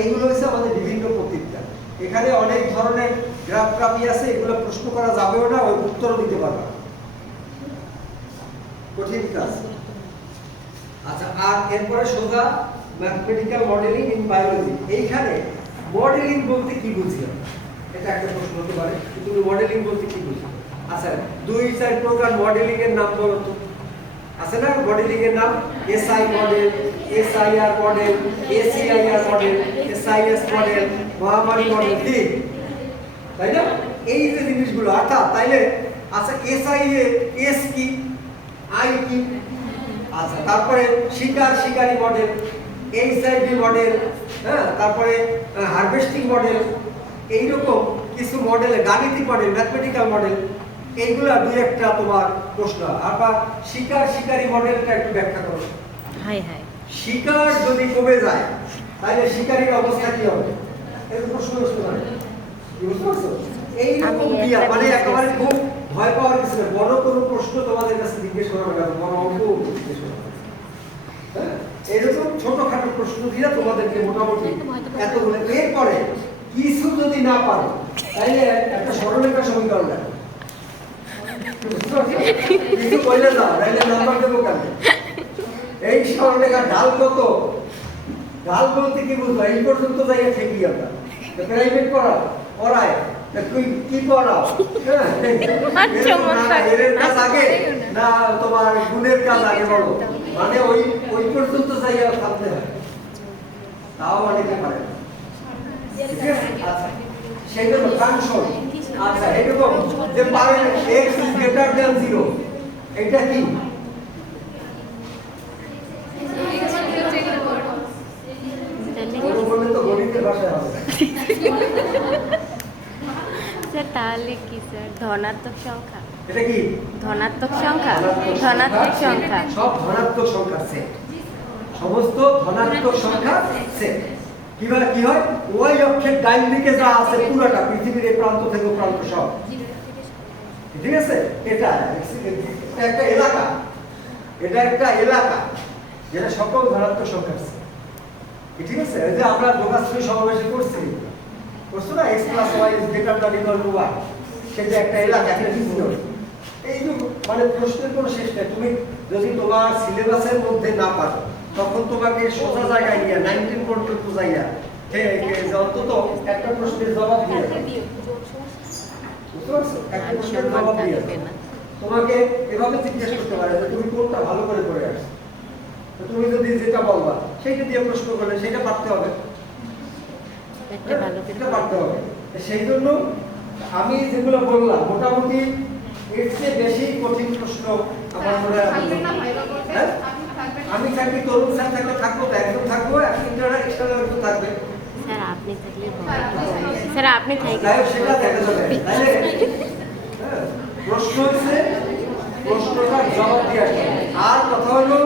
এইগুলো হচ্ছে আমাদের বিভিন্ন প্রতিক্রিয়া। এখানে অনেক ধরনের গ্রাফ আছে, এগুলো প্রশ্ন করা যাবেও না, ওই উত্তরও দিতে পারবে, কঠিন কাজ। আচ্ছা, আর এরপরে সোজা ম্যাথমেটিক্যাল মডেলিং ইন বায়োলজি। এইখানে মডেলিং বলতে কি বুঝি আমরা? এটা একটা প্রশ্ন হতে পারে, তুমি মডেলিং বলতে কি বুঝি? আচ্ছা, 2 প্রকার মডেলিং এর নাম বলো তো। আছে না মডেলিং এর নাম? SI model, SIR model, SCIR model, SIS model, মহামারী মডেল, ঠিক তাই না? এই যে জিনিসগুলো, অর্থাৎ তাইলে আচ্ছা এসআইএ এস কি, আই কি? আচ্ছা, তারপরে শিকারী মডেল, এইচআইভি মডেল, হ্যাঁ, তারপরে হারভেস্টিং মডেল, এইরকম কিছু মডেলে গাণিতিক মডেল, ম্যাথমেটিক্যাল মডেল, এইগুলা দুই একটা তোমার প্রশ্ন। আবার শিকারী মডেলটা একটু ব্যাখ্যা করো। শিকার যদি কমে যায় তাহলে শিকারীর অবস্থা কি হবে? এরকম প্রশ্ন আসতে পারে, বুঝতে পারছো? এইরকম ক্রিয়া মানে একেবারে খুব ভয় পাওয়ার কিছু না। বড় কোনো প্রশ্ন তোমাদের কাছে জিজ্ঞেস করা হবে, বড় অঙ্ক জিজ্ঞেস করা হবে, হ্যাঁ, এরকম ছোটখাটো প্রশ্ন দিয়ে তোমাদেরকে মোটামুটি এতগুলো। এরপরে কিছু যদি না পারো তাহলে একটা সরলরেখা সমীকরণ দেখো, কিছু বলে যাও, তাহলে নাম্বার দেবো কেন? এই সরলরেখার ঢাল কত? ঢাল বলতে কি বুঝবো? এই পর্যন্ত যাইয়া ঠেকি আমরা প্রাইভেট পড়ায় তুই কি পড়াও? এর কাজ আগে না তোমার গুণের কাজ আগে বলো, মানে ওই পর্যন্ত যাইয়া থাকতে হয়, তাও অনেকে পারে। ঠিক আছে, আচ্ছা সেটা তো ফাংশন। আচ্ছা, এরকম যে পারে x is greater than 0, এটা কি? স্যার তাহলে কি স্যার ধনাত্মক সংখ্যা? এটা কি ধনাত্মক সংখ্যা, ধনাত্মক সংখ্যা। সব ধনাত্মক সংখ্যার সেট, সমস্ত ধনাত্মক সংখ্যা সেট। কিভাবে কি হয়, ওই অক্ষের ডাইন দিকে যা আছে পুরোটা পৃথিবীর এই প্রান্ত থেকে ও প্রান্ত সব, ঠিক আছে? এটা একটা এলাকা, এটা একটা এলাকা যেটা সকল ধনাত্মক সংখ্যার সেট, ঠিক আছে? এই যে আমরা যোগাশ্রী সমাবেশে করছি, করছো না, x + y = y, সেটা একটা এলাকা, একটা রিজিয়ন। এই যে মানে প্রশ্নের কোনো শেষ নেই। তুমি যদি তোমার সিলেবাসের মধ্যে না পারো, তখন তোমাকে সোজা জায়গায় নিয়ে 19 পর্যন্ত যাইয়া অন্তত একটা প্রশ্নের জবাব দিয়ে দাও। বুঝতে পারছো? একটা প্রশ্নের জবাব দিয়ে দাও। তোমাকে এভাবে জিজ্ঞেস করতে পারে যে তুমি কোনটা ভালো করে পড়ে আসছো, তো তুমি যদি যেটা বলবা সেইটা দিয়ে প্রশ্ন করলে সেটা পারতে হবে, এটা পারতে হবে। সেই জন্য আমি যেগুলো বললাম মোটামুটি এর চেয়ে বেশি কঠিন প্রশ্ন আমার মনে হয়। হ্যাঁ, আমি থাকি, তরুণ স্যার থাকলে থাকবো, তো একদম থাকবো, এক্সট্রা লেভেল থাকবে। স্যার আপনি থাকলে স্যার আপনি থাকলে সেটা দেখা যাবে। তাহলে প্রশ্ন হচ্ছে প্রশ্নটার জবাব দিয়ে আসতে হবে। আর কথা হলো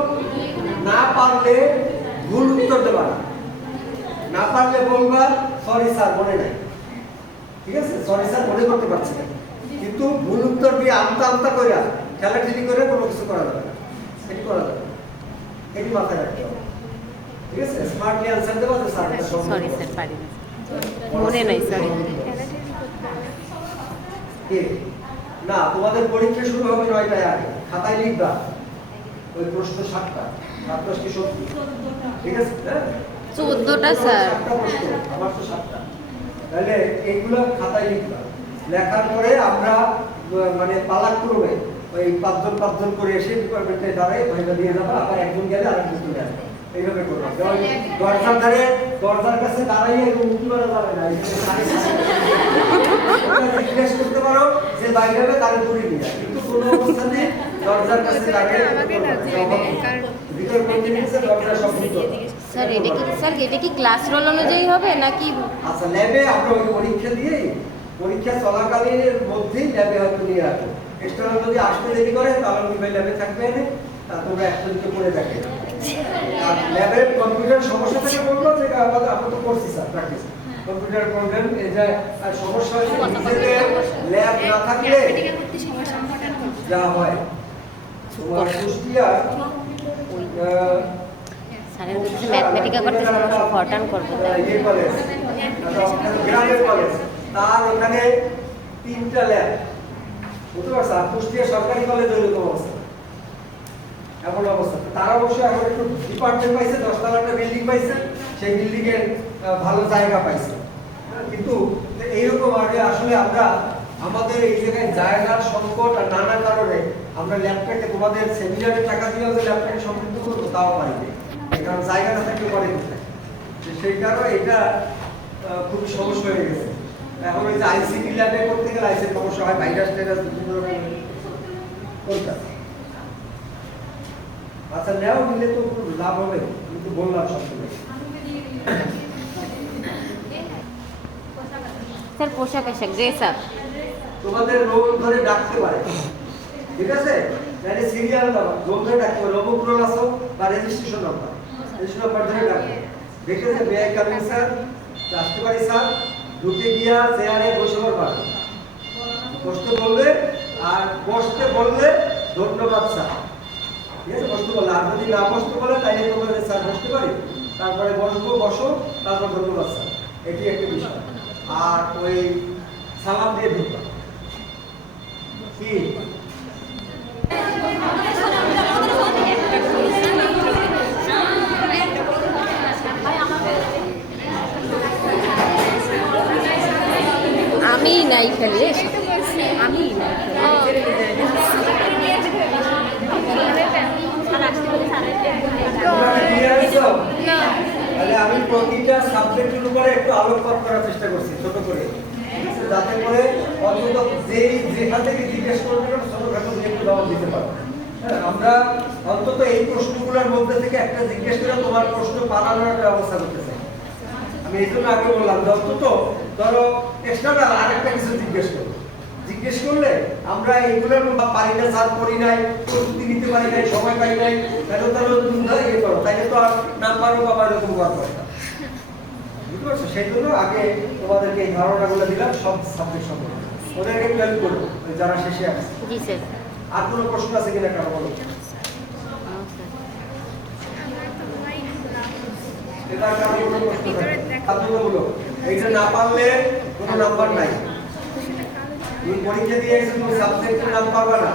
না পারলে ভুল উত্তর দেবা না, না পারলে বলবা সরি স্যার মনে নাই, ঠিক আছে? সরি স্যার মনে করতে পারছি না, কিন্তু ভুল উত্তর দিয়ে আমতা আমতা করে ঠেলাঠেলি করে কোনো কিছু করা যাবে না, এটি করা যাবে না, এটি মাথায় রাখতে হবে, ঠিক আছে? স্মার্টলি অ্যান্সার দেবা যে স্যার সরি স্যার পারি না, মনে নাই সরি। না, তোমাদের পরীক্ষা শুরু হবে 9টায় আগে, খাতায় লিখবা ওই প্রশ্ন 7টা, 7টা সত্যি, ঠিক আছে? হ্যাঁ 14টা স্যার, 7টা প্রশ্ন, আমার তো 7টা। তাহলে এইগুলো খাতায় লিখবা, লেখার পরে আমরা মানে পালাক্রমে ওই 5জন করে এসে ডিপার্টমেন্টে দাঁড়ায় ভাইবা দিয়ে যাবা, আবার একজন গেলে আরেকজন চলে আসবে, এইভাবে করবা। দরজার কাছে দাঁড়াইয়ে উঁকি মারা যাবে না, জিজ্ঞেস করতে পারো যে বাইরে হবে তারে দূরে নিয়ে যায়, কিন্তু কোনো অবস্থাতে দরজার কাছে দাঁড়িয়ে স্যার এটা কি ক্লাস রোল অনুযায়ী হবে নাকি? আচ্ছা, ল্যাবে আমরা ওই পরীক্ষা দিয়ে পরীক্ষা চলাকালীনের মধ্যেই ল্যাবে হয়তো নিয়ে রাখবো। এক্সটার্নাল যদি আসতে দেরি করে তাহলে ওই ল্যাবে থাকবে না, তোমরা একজনকে করে দেখে। আর ল্যাবে কম্পিউটার সমস্যা থেকে বলবো যে আমরা তো করছি স্যার প্র্যাকটিস, কম্পিউটার প্রবলেম এই যে সমস্যা হচ্ছে ল্যাব না থাকলে যা হয় তোমার কুষ্টিয়া স্যারের কাছে ম্যাথমেটিক্যাল করতে সমস্যা ফরটান করব এই কলেজ গ্রামের কলেজ, তার ওখানে 3টা ল্যাব, বুঝতে পারছো? আর কুষ্টিয়া সরকারি কলেজ ওইরকম অবস্থা, এমন অবস্থা। তারা অবশ্যই এখন একটু ডিপার্টমেন্ট পাইছে, 10 তলাটা বিল্ডিং পাইছে, সেই বিল্ডিং এর ভালো জায়গা পাইছে, কিন্তু এইরকম আগে আসলে আমরা আমাদের এই জায়গায় জায়গার সংকট আর নানা কারণে আমরা ল্যাপটপে তোমাদের সেমিনারের টাকা দিয়েও যে ল্যাপটপে সমৃদ্ধ করবো তাও পারি না, কারণ জায়গাটা থাকতে পারে কোথায়। সেই কারণে এটা খুব সমস্যা হয়ে গেছে। এখন ওই যে আইসিটি ল্যাবে করতে গেলে আইসিটি সমস্যা হয়, ভাইরাস টাইরাস বিভিন্ন রকমের কোনটা। আচ্ছা, নেও নিলে তো লাভ হবে, কিন্তু বললাম সবসময় স্যার পোশাক ড্রেস আপ তোমাদের রোল ধরে ডাকতে পারে, ঠিক আছে? মানে সিরিয়াল নাম্বার রোল ধরে ডাকতে পারে, অমুক রোল আসো বা রেজিস্ট্রেশন নাম্বার ধরে ডাকবে, দেখেছে মে আই কামিং স্যার, আসতে পারি স্যার, ঢুকে গিয়া চেয়ারে বসে পড়বা, বসতে বলবে, আর বসতে বললে ধন্যবাদ স্যার, ঠিক আছে? বসতে বললে, আর যদি না বসতে বলে তাইলে তোমরা স্যার বসতে পারি, তারপরে বসবো, বসো, তারপর ধন্যবাদ স্যার, এটি একটা বিষয়। আর ওই সালাম দিয়ে ঢুকবা, কি আমি নাই খেলি, আমি নাই তাহলে আমি প্রতিটা সাবজেক্টের উপরে একটু আলোকপাত করার চেষ্টা করছি ছোট করে, যাতে করে অন্তত যেখান থেকে জিজ্ঞেস করবে ছোটখাটো দিয়ে একটু জবাব দিতে পারবো। হ্যাঁ, আমরা অন্তত এই প্রশ্নগুলোর মধ্যে থেকে একটা জিজ্ঞেস করে তোমার প্রশ্ন বানানোর একটা ব্যবস্থা করতে চাই। আমি এই জন্য আগে বললাম যে অন্তত ধরো এক্সটার্নাল আরেকটা কিছু জিজ্ঞেস করলে আমরা এইগুলোর পারি না, স্যার করি নাই, প্রস্তুতি নিতে পারি নাই, সময় পাই নাই, তাহলে ইয়ে করো, তাইলে তো আর নাম্বারও পাবা এরকম করবো না। বুঝতে পারছো? সেই জন্য আগে তোমাদেরকে এই ধারণাগুলো দিলাম সব সাবজেক্ট সম্পর্কে, ওদেরকে একটু হেল্প করবো যারা শেষে আছে। জি স্যার। আর কোনো প্রশ্ন আছে কিনা কারো বলো? এটা কারো কোনো প্রশ্ন আছে? আপনারা বলো, এইটা না পারলে কোনো নাম্বার নাই। তুমি পরীক্ষা দিয়ে এসে তুমি সাবজেক্টের নাম পারবে না,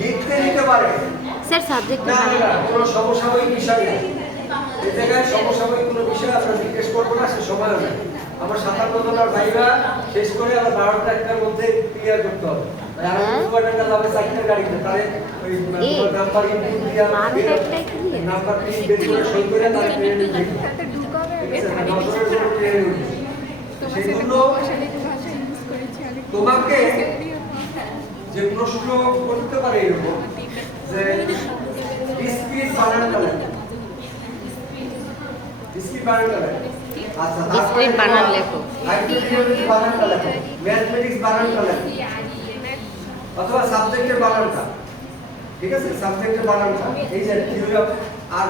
লিখতে নিতে পারে স্যার সাবজেক্ট না, কোনো সমসাময়িক বিষয় নেই। এই জায়গায় সমসাময়িক কোনো বিষয় আমরা জিজ্ঞেস করবো না, সে সময় নেই। আমার 57 জনের ভাইরা শেষ করে আবার 12টা একটার মধ্যে ক্লিয়ার করতে হবে। আর দুপুরটা যাবে সাইকেলের গাড়িতে, তাহলে ওই নাম্বার ইনপুট দিয়া নাম্বার প্রিন্ট বের করে সই করে তাহলে ট্রেনে ঢুকবে। সেই জন্য তোমাকে যে প্রশ্ন করতে পারে এরকম যে ডিসক্রিট বানানটা লেখো, ডিসক্রিট বানানটা লেখো। আচ্ছা, ডিসক্রিট বানান লেখো, হাইড্রোজিওলজি বানানটা লেখো, ম্যাথমেটিক্স বানানটা লেখো, অথবা সাবজেক্টের বানানটা। ঠিক আছে, সাবজেক্টের বানানটা। এই যে থিওরি অফ, আর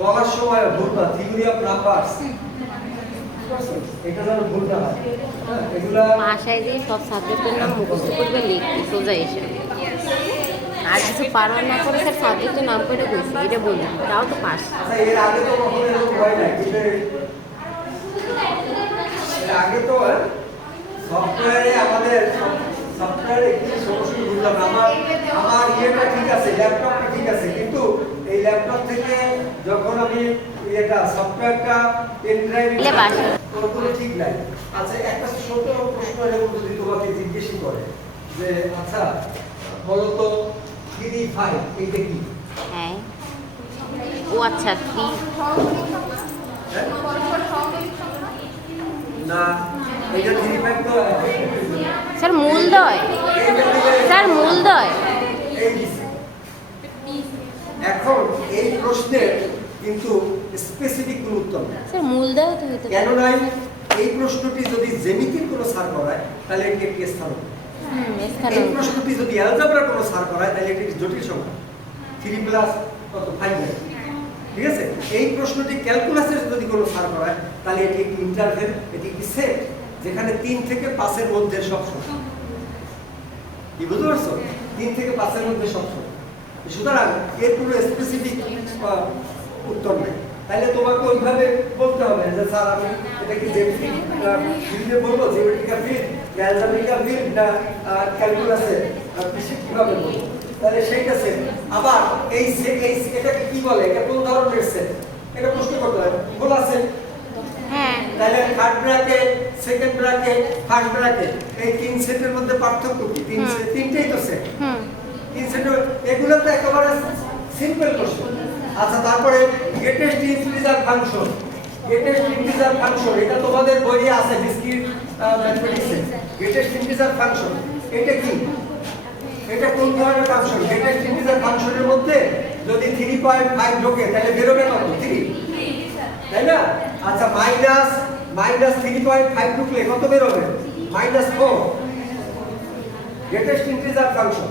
বলার সময় ভুলটা থিওরি অফ নাম্বারস, এটা যেন ভুলটা হয়। হ্যাঁ, এগুলা ভাষায় দিয়ে সব সাবজেক্টের নাম মুখস্থ করবে, লিখতে সোজা এসে। আর কিছু পারো না করে স্যার সাবজেক্টের নাম করে দিয়েছি, এটা বলুন, তাও তো পাস। আচ্ছা, এর আগে তো কখনো এরকম হয় না, কিন্তু এর আগে তো সফটওয়্যারে আমাদের সফটওয়্যারে একটু সমস্যা বুঝলাম। আমার ইয়েটা ঠিক আছে, ল্যাপটপটা ঠিক আছে, কিন্তু এই ল্যাপটপ থেকে যখন আমি এটা সফটওয়্যারটা পেন ড্রাইভে কোনো ঠিক নাই। আচ্ছা, একটা ছোট প্রশ্ন এরকম যদি তোমাকে জিজ্ঞেস করে যে আচ্ছা বলো তো 3 5 এইটা কি? হ্যাঁ, ও আচ্ছা, 3 না, এটা 3 5 তো স্যার মূলদয়, স্যার মূলদয়। এখন এই প্রশ্নের কিন্তু স্পেসিফিক কোনো উত্তর নেই। স্যার মূলদয় তো হতে কেন নাই? এই প্রশ্নটি যদি জ্যামিতির কোনো স্যার করায় তাহলে এটি একটি স্থানাঙ্ক। এই প্রশ্নটি যদি অ্যালজেব্রার কোনো স্যার করায় তাহলে এটি জটিল সংখ্যা, 3 প্লাস কত 5। ঠিক আছে, এই প্রশ্নটি ক্যালকুলাসের যদি কোনো স্যার করায় তাহলে এটি একটি ইন্টারভেল, এটি একটি সেট যেখানে 3 থেকে 5 এর মধ্যে সব সংখ্যা। কি বুঝতে পারছো? 3 থেকে 5 এর মধ্যে সব সংখ্যা। সুতরাং এর কোনো স্পেসিফিক উত্তর নেই। তাহলে তোমাকে ওইভাবে বলতে হবে যে স্যার আমি এটা কি জ্যামিতিক ফিল্ডে বলবো, জ্যামিতিক্যাল ফিল্ড, অ্যালজেব্রিক্যাল ফিল্ড না ক্যালকুলাসের বিষয় কিভাবে বলবো? তাহলে সেইটা সেট। আবার এই এটাকে কি বলে, এটা কোন ধরনের সেট, এটা প্রশ্ন করতে হবে। খোলা সেট, হ্যাঁ, তাহলে third bracket, second bracket, first bracket, এই 3 সেটের মধ্যে পার্থক্য কি? তিনটেই তো সেট। 3 সেট, এগুলো তো একেবারে সিম্পল প্রশ্ন। আচ্ছা, তারপরে greatest integer function, greatest integer function এটা তোমাদের বইয়ে আছে ডিসক্রিট ম্যাথমেটিক্সে। গ্রেটেস্ট ইন্টিজার ফাংশন এটা কি? এটা কোন ধরনের ফাংশন? গ্রেটেস্ট ইন্টিজার ফাংশনের মধ্যে যদি 3.5 ঢোকে তাহলে বেরোবে কত? 3, তাই না? আচ্ছা, মাইনাস 3.5 ঢুকলে কত বেরোবে? -4। Greatest integer function,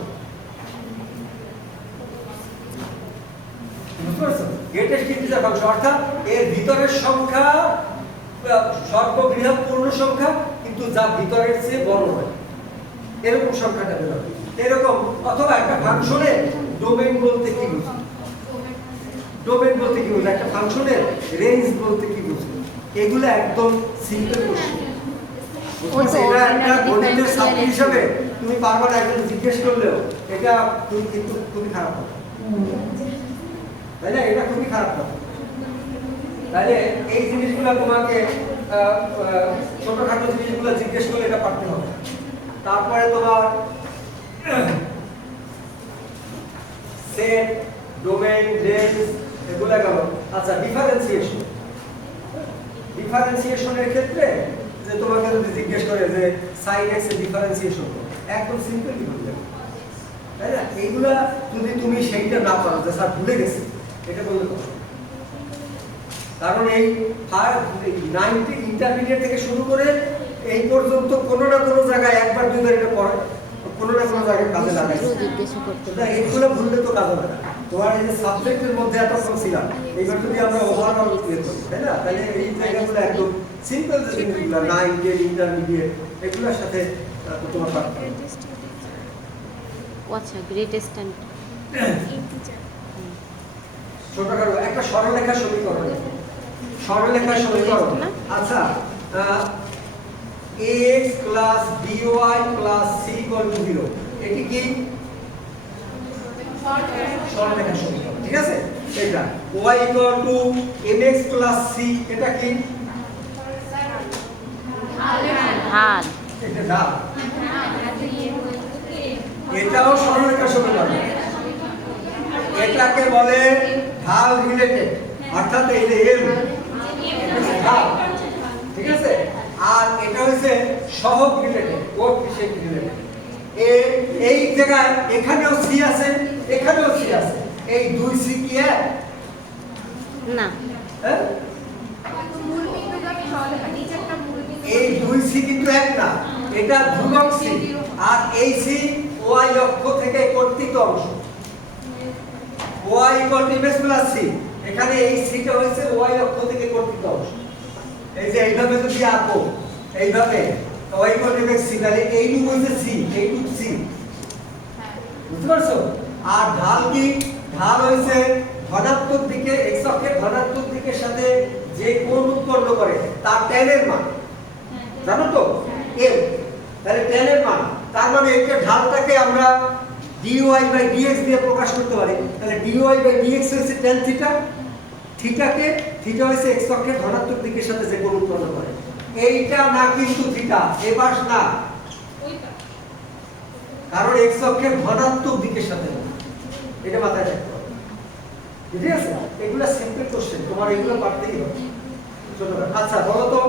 greatest integer function অর্থাৎ এর ভিতরের সংখ্যা সর্ববৃহৎ পূর্ণ সংখ্যা, কিন্তু যা ভিতরের চেয়ে বড় হয় এরকম সংখ্যাটা বেরোবে। এরকম, অথবা একটা ফাংশনের ডোমেইন বলতে কি বুঝো? ডোমেইন বলতে কি বুঝো? একটা ফাংশনের রেঞ্জ বলতে কি বুঝো? এগুলো একদম সিম্পল প্রশ্ন। এটা একটা গণিতের ছাত্র হিসেবে তুমি বারবার একজন জিজ্ঞেস করলেও এটা তুমি কিন্তু খুবই খারাপ হবে, তাই না? এটা খুবই খারাপ কথা। তাহলে এই জিনিসগুলো তোমাকে ছোটখাটো জিনিসগুলো জিজ্ঞেস করলে এটা পারতে হবে। তারপরে তোমার সেট, ডোমেইন, রেঞ্জ এগুলা গেল। আচ্ছা, ডিফারেন্সিয়েশনের ক্ষেত্রে যে তোমাকে যদি জিজ্ঞেস করে যে sin x এর ডিফারেন্সিয়েশন একদম সিম্পল বলতে, তাই না? এইগুলা যদি তুমি সেইটা না পারো যে স্যার ভুলে গেছি, এটা বলতে পারো। কারণ এই 90 ইন্টারমিডিয়েট থেকে শুরু করে এই পর্যন্ত কোনো না কোনো জায়গায় একবার দুইবার এটা পড়ে, কোনো না কোনো জায়গায় কাজে লাগাইছে। জিজ্ঞাসা করতে সুতরাং এইগুলো ভুললে তো কাজ হবে না। তোমার এই যে সাবজেক্টের মধ্যে এতক্ষণ ছিলাম, এইবার যদি আমরা ওভারঅল ক্লিয়ার করি, তাই না? তাহলে এই জায়গাগুলো একদম সিম্পল যে জিনিসগুলো 9, 10 ইন্টারমিডিয়েট এগুলোর সাথে তোমার পারতে হবে। আচ্ছা, গ্রেটেস্ট অ্যান্ড ছোটখাটো একটা সরলরেখা সমীকরণ, সরলরেখা সমীকরণ। আচ্ছা, x plus by plus c equal to 0, এটি কি সরলরেখা সমীকরণ? ঠিক আছে, এটা y equal two mx plus c, এটা কি ঢাল। এটা ঢাল, এটাও সরলরেখা সমীকরণ। এটাকে বলে ঢাল রিলেটেড, অর্থাৎ এই যে m ঢাল, ঠিক আছে, আর এটা হচ্ছে সহগ রিলেটেড, কোএফিশিয়েন্ট রিলেটেড। এই জায়গায় এখানেও c আছে, এখানেও c আছে, এই দুই c কি এক? না, হ্যাঁ, এই দুই c কিন্তু এক না, এটা ধ্রুবক c, আর এই c y অক্ষ থেকে কর্তৃত অংশ। y equal two mx plus c, এখানে এই c টা হচ্ছে y অক্ষ থেকে কর্তৃত অংশ। এই যে এইভাবে যদি আঁকো, এইভাবে y equal two mx c, তাহলে এইটুকু হচ্ছে c, এইটুকু c, বুঝতে পারছো? আর ঢাল কি? ঢাল হচ্ছে ধনাত্মক দিকে, x অক্ষের ধনাত্মক দিকের সাথে যে কোণ উৎপন্ন করে তার tan এর মান, জানো তো m, তাহলে tan এর মান, তার মানে এই ঢালটাকে আমরা dy বাই dx দিয়ে প্রকাশ করতে পারি। তাহলে dy বাই dx হচ্ছে tan থিটা, থিটাকে, থিটা হচ্ছে x অক্ষের ধনাত্মক দিকের সাথে যে কোণ উৎপন্ন করে, এইটা না কিন্তু থিটা, এ পাশ না, কারণ x অক্ষের ধনাত্মক দিকের সাথে না, এটা মাথায় রাখতে হবে। ঠিক আছে, এগুলা সিম্পল কোশ্চেন, তোমার এগুলো পারতেই হবে। আচ্ছা বলো তো,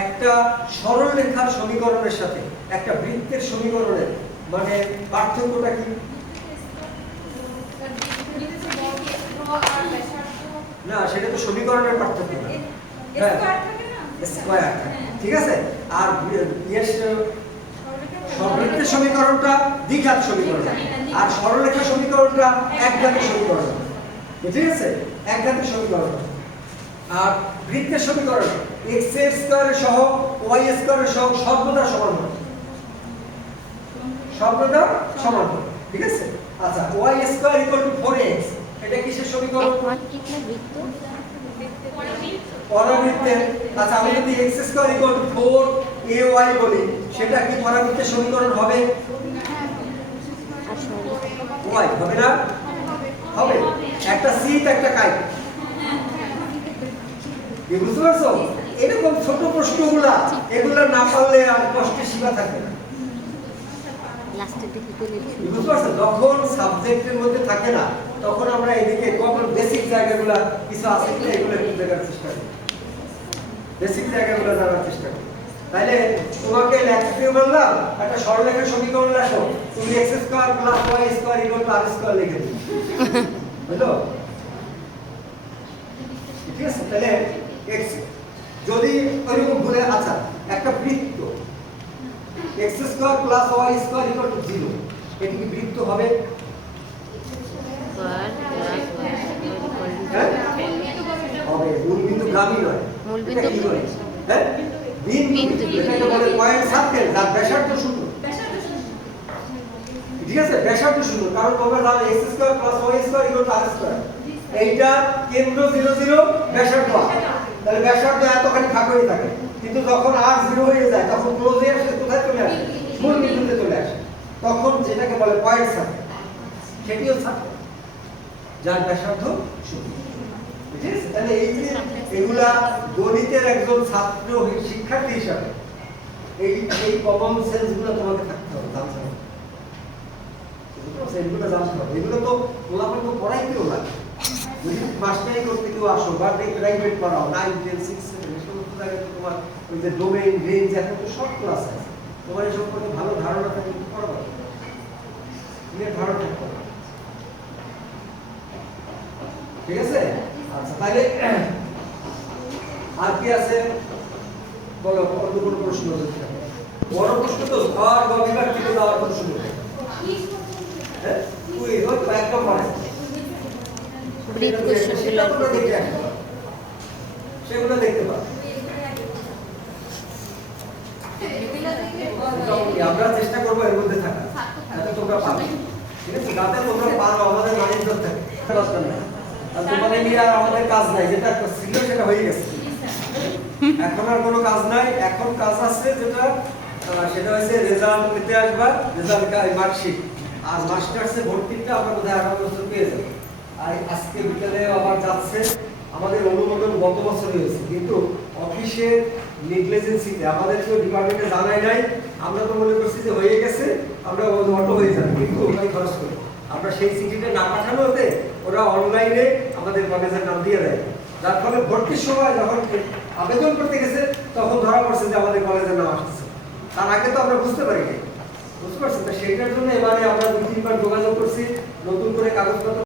একটা সরল রেখার সমীকরণের সাথে একটা বৃত্তের সমীকরণের মানে পার্থক্যটা কি? না, সেটা তো সমীকরণের পার্থক্য না, হ্যাঁ স্কয়ার, ঠিক আছে। আর বৃত্তের সমীকরণটা দ্বিঘাত সমীকরণ, আর সরলরেখা সমীকরণটা একঘাতের সমীকরণ, ঠিক আছে, একঘাতের সমীকরণ। আর বৃত্তের সমীকরণ x এর স্কয়ারের সহ y এর স্কয়ারের সহ সর্বদা সমান হয়, সর্বদা সমান হয়, ঠিক আছে। আচ্ছা, y square equal to 4x, এটা কিসের সমীকরণ? পরাবৃত্তের। আচ্ছা, আমি যদি x square equal to 4ay বলি, সেটা কি পরাবৃত্তের সমীকরণ হবে? y হবে না? হবে। একটা c একটা কাই, কি বুঝতে পারছো? এরকম ছোট প্রশ্নগুলা, এগুলা না পারলে আর কষ্টের সীমা থাকবে না, বুঝতে পারছো? যখন সাবজেক্টের মধ্যে থাকে না, তখন আমরা এদিকে কমন বেসিক জায়গাগুলা কিছু আছে কিনা এগুলো একটু দেখার চেষ্টা করি, বেসিক জায়গাগুলো জানার চেষ্টা করি। তাহলে তোমাকে লেখতে বললাম একটা সরলরেখার সমীকরণ লেখো, তুমি x square plus y square equal to r square লিখে দিও, বুঝলো? ঠিক আছে, তাহলে x যদি ওইরকম ভুলে, আচ্ছা একটা বৃত্ত x square plus y square equal to 0, এটি কি বৃত্ত হবে? হবে, মূলবিন্দু গ্রামী নয়, মূলবিন্দু কি বলে? হ্যাঁ, বিন্দু, এটাকে বলে পয়েন্ট সার্কেল, যার ব্যাসার্ধ 0, ঠিক আছে, ব্যাসার্ধ 0, কারণ তোমরা জানো x square plus y square equal to r square, এইটা কেন্দ্র 0 0, ব্যাসার্ধ r, তাহলে ব্যাসার্ধ এতখানি ফাঁকই থাকে, কিন্তু যখন r 0 হয়ে যায় তখন ক্লোজ হয়ে আসে, কোথায় চলে আসে? মূল বিন্দুতে চলে আসে, তখন যেটাকে বলে পয়েন্ট সার্কেল, সেটিও সার্কেল যার ব্যাসার্ধ 0, ঠিক আছে। তাহলে এই যে এগুলা গণিতের একজন ছাত্র শিক্ষার্থী হিসাবে এই কমন সেন্স গুলো তোমাকে থাকতে হবে, জানতে হবে, এগুলো জানতে হবে। এগুলো তো গোলাপের তো পড়াইতেও লাগে, যদি মাস্টারি করতে কেউ আসো বা প্রাইভেট পড়াও 9, 10, 6, 7 এই সমস্ত জায়গায় তো তোমার ওই যে ডোমেইন রেঞ্জ এখন তো সব ক্লাস আছে, তোমার এই সম্পর্কে ভালো ধারণা থাকলে কিন্তু পড়াবো, ধারণা থাকতে হবে, ঠিক আছে। আচ্ছা, তাহলে আর কি আছে বলো, অন্য কোনো প্রশ্ন যদি থাকে? বড় প্রশ্ন তো ঘর বা বিভাগ থেকে দেওয়ার কোনো সুযোগ নেই। হ্যাঁ তুই হয়তো একদম পারে ব্রিফ কোশ্চেনগুলো সেগুলো দেখতে পাবো। মোটামুটি আমরা চেষ্টা করবো এর মধ্যে থাকা, যাতে তোমরা পাবে, ঠিক আছে? যাতে তোমরা পারো, আমাদের মানিজ্য থাকে দরকার নাই। আর তোমাদের নিয়ে আর আমাদের কাজ নাই, যেটা ছিল সেটা হয়ে গেছে। এখন আর কোনো কাজ নাই, এখন কাজ আছে যেটা সেটা হচ্ছে রেজাল্ট নিতে আসবা, রেজাল্ট মার্কশিট আর মাস্টার্সে ভর্তিটা আমরা বোধহয় আগামী বছর পেয়ে যাবো। আর আজকে বিকেলে আবার যাচ্ছে, আমাদের অনুমোদন গত বছর হয়েছে, কিন্তু অফিসের নেগলিজেন্সিতে আমাদের কেউ ডিপার্টমেন্টে জানাই নাই। আমরা তো মনে করছি যে হয়ে গেছে, আমরা অটো হয়ে যাবে, কিন্তু ওটাই খরচ করে আমরা সেই চিঠিটা না পাঠানোতে ওরা অনলাইনে আমাদের কলেজের নাম দিয়ে দেয়, যার ফলে ভর্তির সময় যখন আবেদন করতে গেছে তখন ধরা পড়ছে যে আমাদের কলেজের নাম আসতেছে। তার আগে তো আমরা বুঝতে পারি না, বুঝতে পারছি। সেইটার জন্য এবারে আমরা 2-3 বার যোগাযোগ করছি, নতুন করে কাগজপত্র